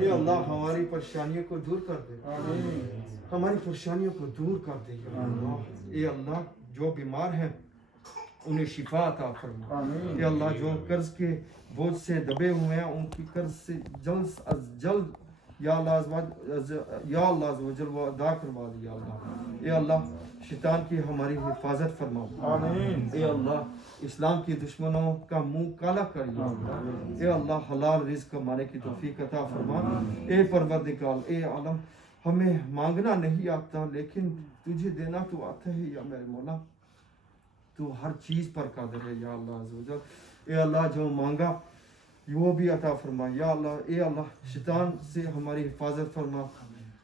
اے اللہ ہماری پریشانیوں کو دور کر دے، ہماری پریشانیوں کو دور کر دے یا اللہ، اے اللہ جو بیمار ہیں انہیں شفا عطا فرما، اے اللہ جو قرض کے بوجھ سے دبے ہوئے ہیں ان کی قرض سے جلد از جلد یا اللہ عز و جل وہ ادا کروا دے یا اللہ، اے اللہ شیطان کی ہماری حفاظت فرما، اے اللہ اسلام کی دشمنوں کا منہ کالا کر یا اللہ، اے اللہ حلال رزق کمانے کی توفیق عطا فرما، اے پروردگار اے عالم ہمیں مانگنا نہیں آتا لیکن تجھے دینا تو آتا ہے یا میرے مولا. تو ہر چیز پر قادر ہے یا اللہ عز و جل. اے اللہ جو مانگا وہ بھی عطا فرما یا اللہ. اے اللہ شیطان سے ہماری حفاظت فرما.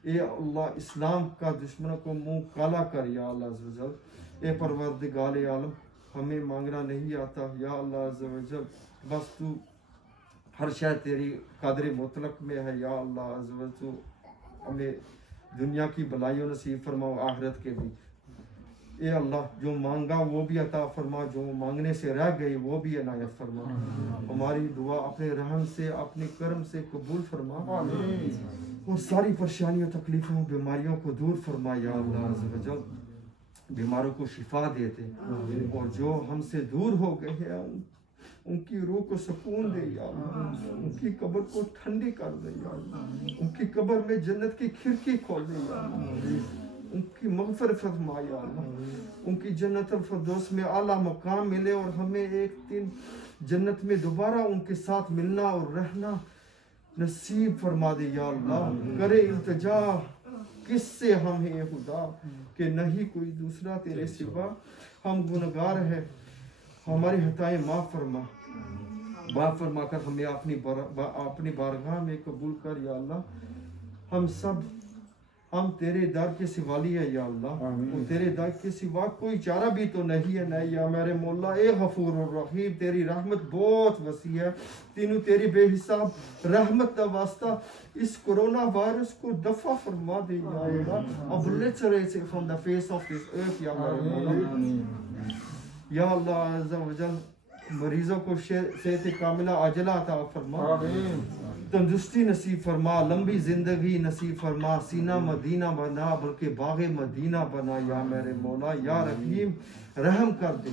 اے اللہ اسلام کا دشمنوں کو منہ کالا کر یا اللہ عز و جل. اے پروردگار عالم ہمیں مانگنا نہیں آتا یا اللہ عز و جل. بس تو ہر شے تیری قادر مطلق میں ہے یا اللہ عز و جل. ہمیں دنیا کی بلائیوں نصیب فرما آخرت کے بھی. اے اللہ جو مانگا وہ بھی عطا فرما, جو مانگنے سے رہ گئی وہ بھی عنایت فرما. ہماری دعا اپنے رحم سے اپنے کرم سے قبول فرما اور ساری پریشانیوں تکلیفوں بیماریوں کو دور فرما یا اللہ عز و جل. بیماروں کو شفا دیتے اور جو ہم سے دور ہو گئے ہیں ان کی روح کو سکون دے یا اللہ. ان کی قبر کو ٹھنڈی کر دے یا اللہ. ان کی قبر میں جنت کی کھڑکی کھول دے یا اللہ. ان کی مغفرت فرما یا اللہ. ان کی جنت الفردوس میں اعلیٰ مقام ملے اور ہمیں ایک دن جنت میں دوبارہ ان کے ساتھ ملنا اور رہنا نصیب فرما دے یا اللہ. کرے التجا کس سے ہم ہیں خدا کہ نہیں کوئی دوسرا تیرے سوا. ہم گنہگار ہیں, ہماری خطائیں معاف فرما کر ہمیں اپنی بارگاہ میں قبول کر یا اللہ. ہم تیرے در کے سوالی ہے یا اللہ. اور تیرے در کے سوا کوئی چارہ بھی تو نہیں ہے نہیں یا میرے مولا. اے غفور الرحیم تیری رحمت بہت وسیع ہے. تینوں تیری بے حساب رحمت کا واسطہ اس کرونا وائرس کو دفع فرما دے یا اللہ. obliterate it from the face of this earth یا میرے مولا. یا اللہ عز و جل مریضوں کو صحت کاملہ عاجلہ عطا فرما. تندرستی نصیب فرما, لمبی زندگی نصیب فرما. سینہ مدینہ بنا بلکہ باغ مدینہ بنا یا میرے مولا. یا رحیم رحم کر دے,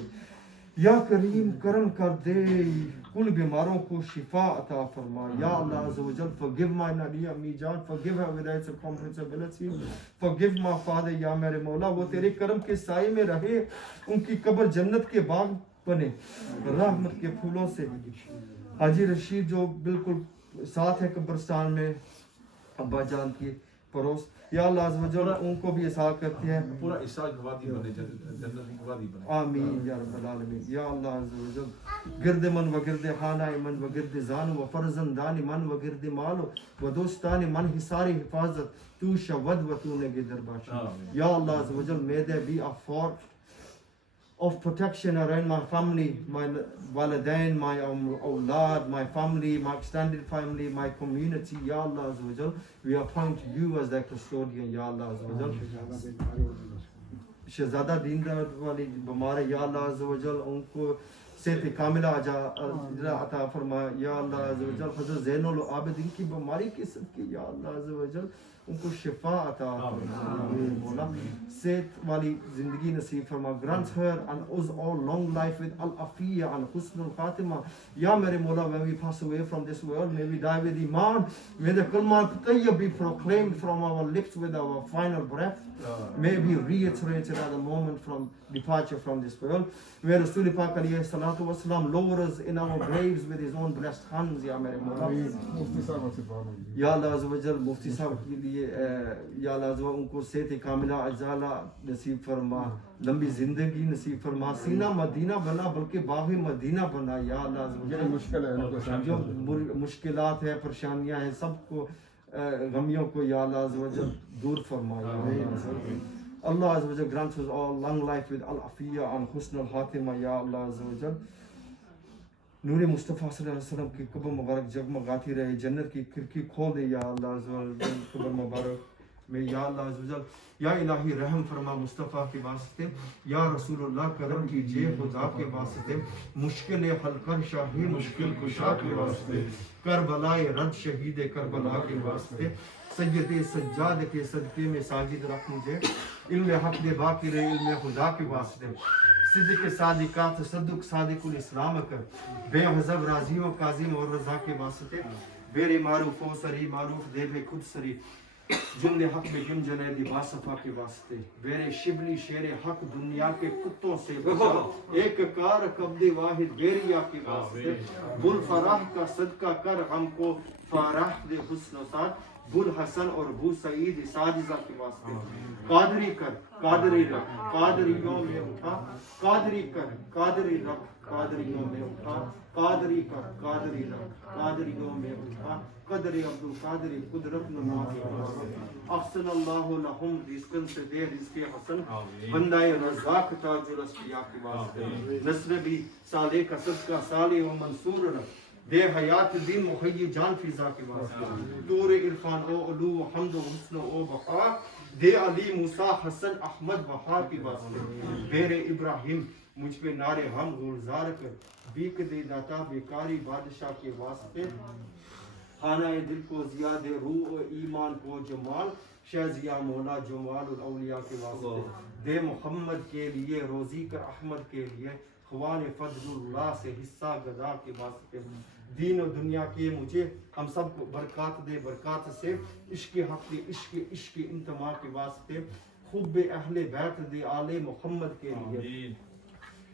یا کریم کرم کر دے. کل بیماروں کو شفا عطا فرما یا اللہ عز و جل. forgive my Nadia Ammi Jaan, forgive her without incomprehensibility, forgive my father یا میرے مولا. وہ تیرے کرم کے سائے میں رہے, ان کی قبر جنت کے باغ بنے رحمت کے پھولوں سے. حاجی رشید جو بالکل ساتھ ہے قبرستان میں ابا جان کی پڑوس, یا اللہ عز و جل ان کو بھی احساس کرتے ہیں. پورا عیسائی وادی بنے, جنت کی وادی بنے. آمین یا رب العالمین. یا اللہ عز و جل گرد من و گرد خانہ من و گرد زان و فرزندان من و گرد مال و دوستان من حصار حفاظت تو شود و تو نگہدار باش. یا اللہ عز و جل may there be a fort of protection around my family, my walidain, my awlad, my family, my extended family, my community. Ya Allah Azza wa Jal, we appoint you as their custodian. Ya Allah Azza wa Jal. شہزادہ دیندار والی بیمار ہے یا اللہ عز و جل ان کو صحت کاملہ عطا فرما یا اللہ عز و جل. حضرت زین العابدین کی بیماری کی صدقے یا اللہ عز و جل ان کو شفا عطا فرما مولا. صحت والی زندگی نصیب فرما. grant her and us all long life with al-afiyya and husn al-khatima یا میرے مولا. when we pass away from this world may we die with iman, may the kalma tayyib be proclaimed from our lips with our final breath, may be reiterated at the moment from departure from this world, where Rasul Pak alayhi salatu wasalam lowers in our graves with his own blessed hands ya میرے مولا. یا اللہ عز و جل مفتی صاحب کے لیے یا اللہ عز و ان کو صحت کاملہ اجالہ نصیب فرما, لمبی زندگی نصیب فرما. سینہ مدینہ بنا بلکہ باغ مدینہ بنا یا اللہ عز و جل. جو مشکلات ہے پریشانیاں ہیں سب کو غمیوں کو یا اللہ عز و جل دور فرما. اللہ عز و جل grant us all long life with al-afiyya and husn al-khatima یا اللہ عز و جل. نور مصطفیٰ صلی اللہ علیہ وسلم کی قبر مبارک جگمگاتی رہے, جنت کی کھڑکی کھول دے یا اللہ عز و جل قبر مبارک میں یا اللہ عز و جل. یا الہی رحم فرما مصطفیٰ کے واسطے, یا رسول اللہ کرم کیجیے خدا کے واسطے, مشکل حل کر شاہی مشکل کشا کے واسطے, کربلائے رد شہید کربلا کے واسطے, سید سجاد کے صدقے میں ساجد رکھ مجھے, علم حق دے باقی رہے علم خدا کے واسطے, صدق صادقات تصدق صادق الاسلام کر, بے حذب راضیوں کاظم اور رضا کے واسطے, بیر معروف و سری معروف دے بے خود سری, جن حق بے جن جنید باصفا کے واسطے, بیر شبلی شیر حق دنیا کے کتوں سے بچا, ایک کار قبض واحد بیریا کے واسطے, بل فراح کا صدقہ کر ہم کو فارح دے حسن و ساتھ, بل حسن اور ابو سعید ساجزہ کے واسطے قادری کر قادری رکھ قادریوں میں اٹھا قادری کر قادری رکھ قادریوں میں اٹھا قادری کر قادری رکھ قادریوں میں اٹھا قدر عبد القادری قدرت نما کے واسطے احسن اللہ لہم رزقن سے دے رزق حسن بندہ رزاق تاج الاسفیاء کے واسطے نصر بھی صالح کا صدقہ صالح و منصور رکھ دے حیات دین محی جان فضا کے واسطے دور عرفان او علو و حمد و حسن و بقا دے علی موسیٰ حسن احمد وہا کے واسطے بیر ابراہیم مجھ پہ نعرے ہم گلزار کر بیک دے داتا بیکاری بادشاہ کے واسطے خانہ دل کو زیاد روح و ایمان کو جمال شہزیہ مولا جمال الاولیاء کے واسطے دے محمد کے لیے روزی کر احمد کے لیے خوان فضل اللہ سے حصہ گدا کے واسطے دین و دنیا کے مجھے ہم سب کو برکات دے برکات سے عشق حق دے عشق انتماء کے واسطے خوب اہل بیت دے آل محمد کے لیے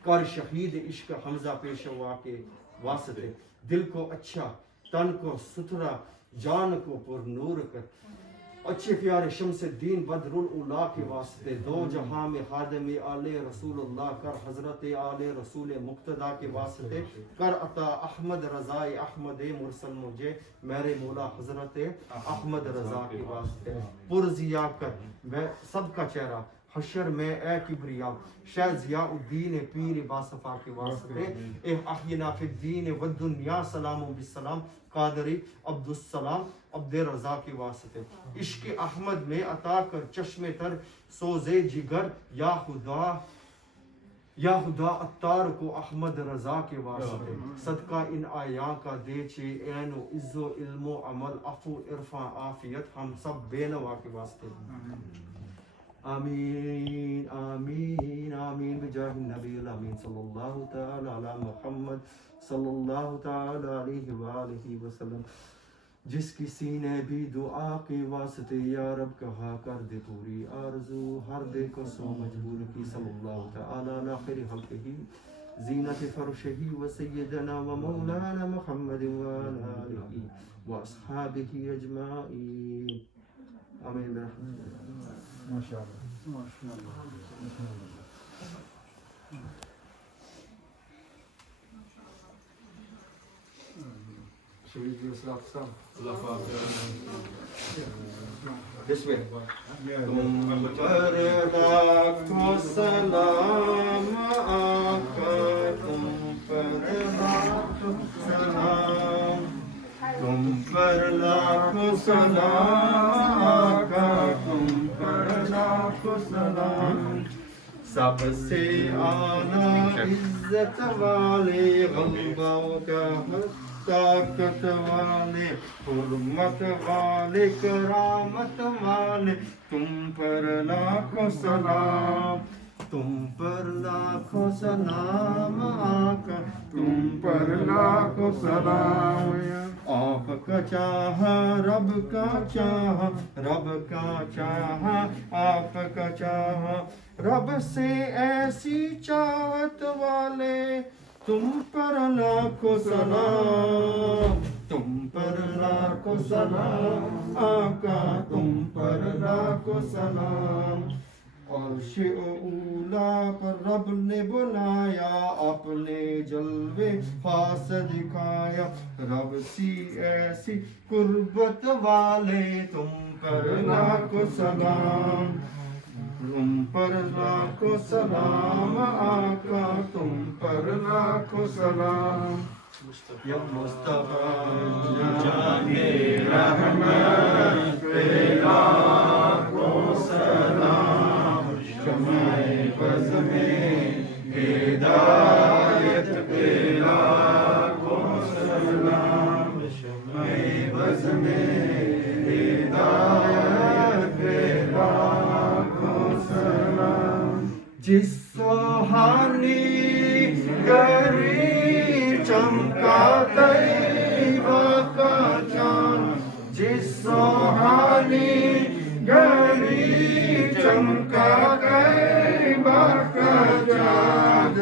کر شہید عشق حمزہ پیشوا کے واسطے دل کو اچھا تن کو ستھرا جان کو پر نور کر اچھے پیارے شمس الدین بدر الاولیاء کے واسطے دو جہاں میں خادم آل رسول اللہ کر حضرت آل رسول مقتدیٰ کے واسطے کر عطا احمد رضا احمد مرسل مجھے میرے مولا حضرت احمد رضا کے واسطے پرزیا کر میں سب کا چہرہ حشر میں اے کبریا شاہ ضیاء الدین پیر باصفا کے واسطے اے احینا فی الدین والدنیا سلام و بالسلام قادری عبد السلام عبد رضا کے واسطے عشق احمد میں عطا کر چشم تر سوزے جگر یا خدا عطار کو احمد رضا کے واسطے صدقہ ان آیاں کا دے چھے عین و عز و علم و عمل عفو عرفاں عافیت ہم سب بے نوا کے واسطے آمین آمین آمین بجاہ النبی الامین صلی اللہ تعالی علی محمد صلی اللہ تعالی علیہ وآلہ وسلم جس کسی نے بھی دعا کے واسطے یا رب کہا کر دے پوری آرزو ہر بے کسو مجبور کی صلی اللہ تعالی علی خیر خلقہ زینت فرشہ و سیدنا و مولانا محمد و آلہ و اصحابہ اجمعین آمین برحمتہ تم پر لاکھوں سلام آقا تم پر لاکھوں سلام تم پر لاکھوں سلام آقا تم پر لاکھوں سلام سب سے اعلیٰ عزت والے غلبوں کا طاقت والے حرمت والے کرامت والے تم پر لاکھوں سلام تم پر لاکھوں سلام آقا تم پر لاکھوں سلام آپ کا چاہا رب کا چاہا رب کا چاہا آپ کا چاہا رب سے ایسی چاہت والے تم پر لاکھوں سلام تم پر لاکھوں سلام آقا تم پر لاکھوں سلام عرش اولا پر رب نے بلایا اپنے جلوے خاص دکھایا رب سی ایسی قربت والے تم پر لاکھوں سلام تم پر لاکھوں سلام آقا تم پر لاکھوں سلام یا مصطفیٰ جانے رحمت پہ لاکھوں سلام شمع بز میں ہدایت پہ لاکھوں سلام شمع بز میں ہدایت پہ لاکھوں سلام جس سوہانی گری چمکا طیبہ کا چاند جس سوہانی گری چمکا طیبہ کا چاند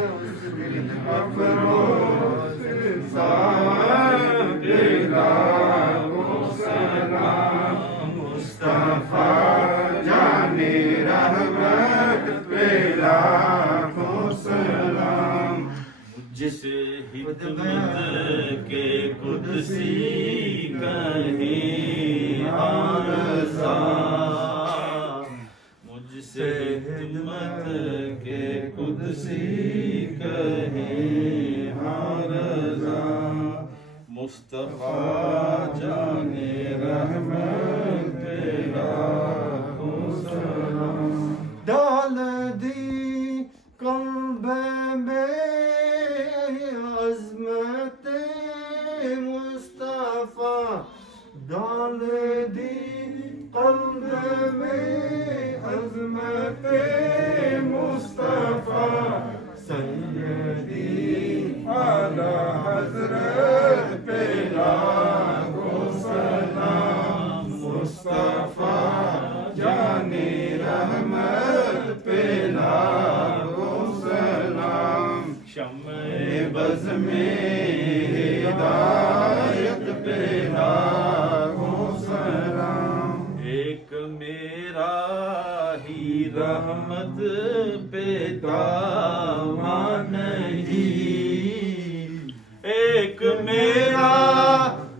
افروز صاحب لاکھوں سلام پہ لاکھوں سلام جسے حکمت کے قدسی کہیں آرزاں مجھ سے حکمت کے قدسی کہیں آرزاں مصطفیٰ جان رحمت پہ لاکھوں سلام ڈال دی قلب میں عظمت مصطفیٰ ڈال دی قلب میں عظمت مصطفیٰ سیدی اعلی حضرت پہ لاکھوں سلام مصطفیٰ جان رحمت پہ لاکھوں سلام شمع بز میں ہدایت پہ لاکھوں سلام ایک میرا ہی رحمت پہ دعویٰ نہیں ایک میرا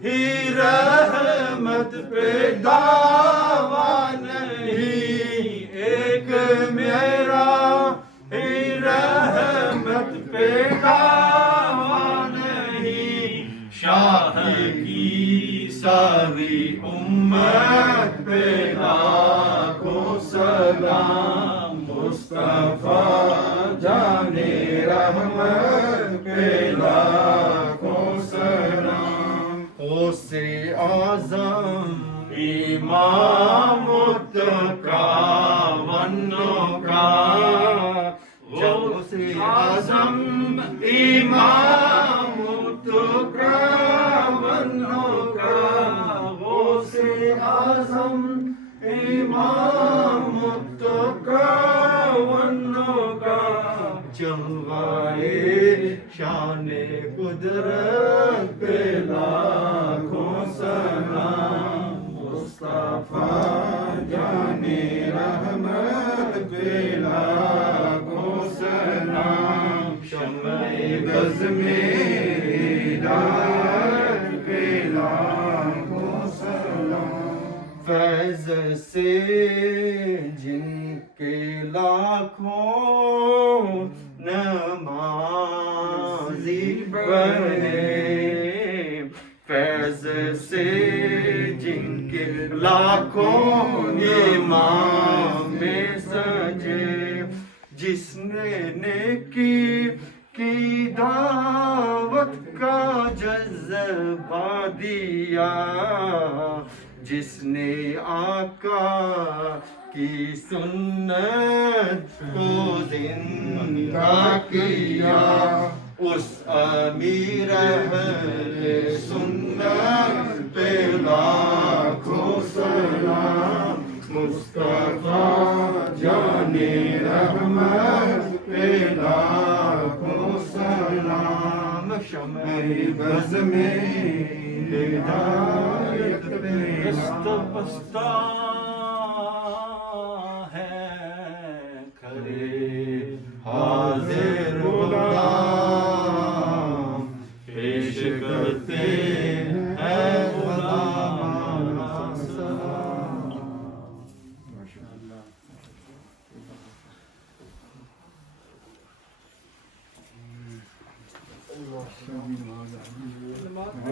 ہی رحمت پہ دعویٰ نہیں ایک میرا ہی رحمت پہ دعویٰ نہیں شاہ کی ساری امت پہ لاکھوں سلام مصطفیٰ جان رحمت پہ لاکھوں سلام غوث اعظم امام متقی ونقا غوث اعظم امام متقی ونقا غوث اعظم امام متقی ونقا جلوائے شان قدرت پہ لاکھوں سلام مصطفیٰ جان رحمت پہ لاکھوں سلام شمع بز میں ہدایت پہ لاکھوں سلام فیض سے جن کے لاکھوں نمازی بنے فیض سے جن کے لاکھوں امام سجے جس نے نیکی کی دعوت کا جذبہ دیا جس نے آقا کی سنت کو زندہ کیا اس امیر اہل سنت پہ لاکھوں سلام مصطفیٰ جان رحمت پہ لاکھوں سلام شمع بز میں ہدایت پہ پست پستہ ہے کھڑے حاضر غلام پیش کرتے ہیں غلام سلام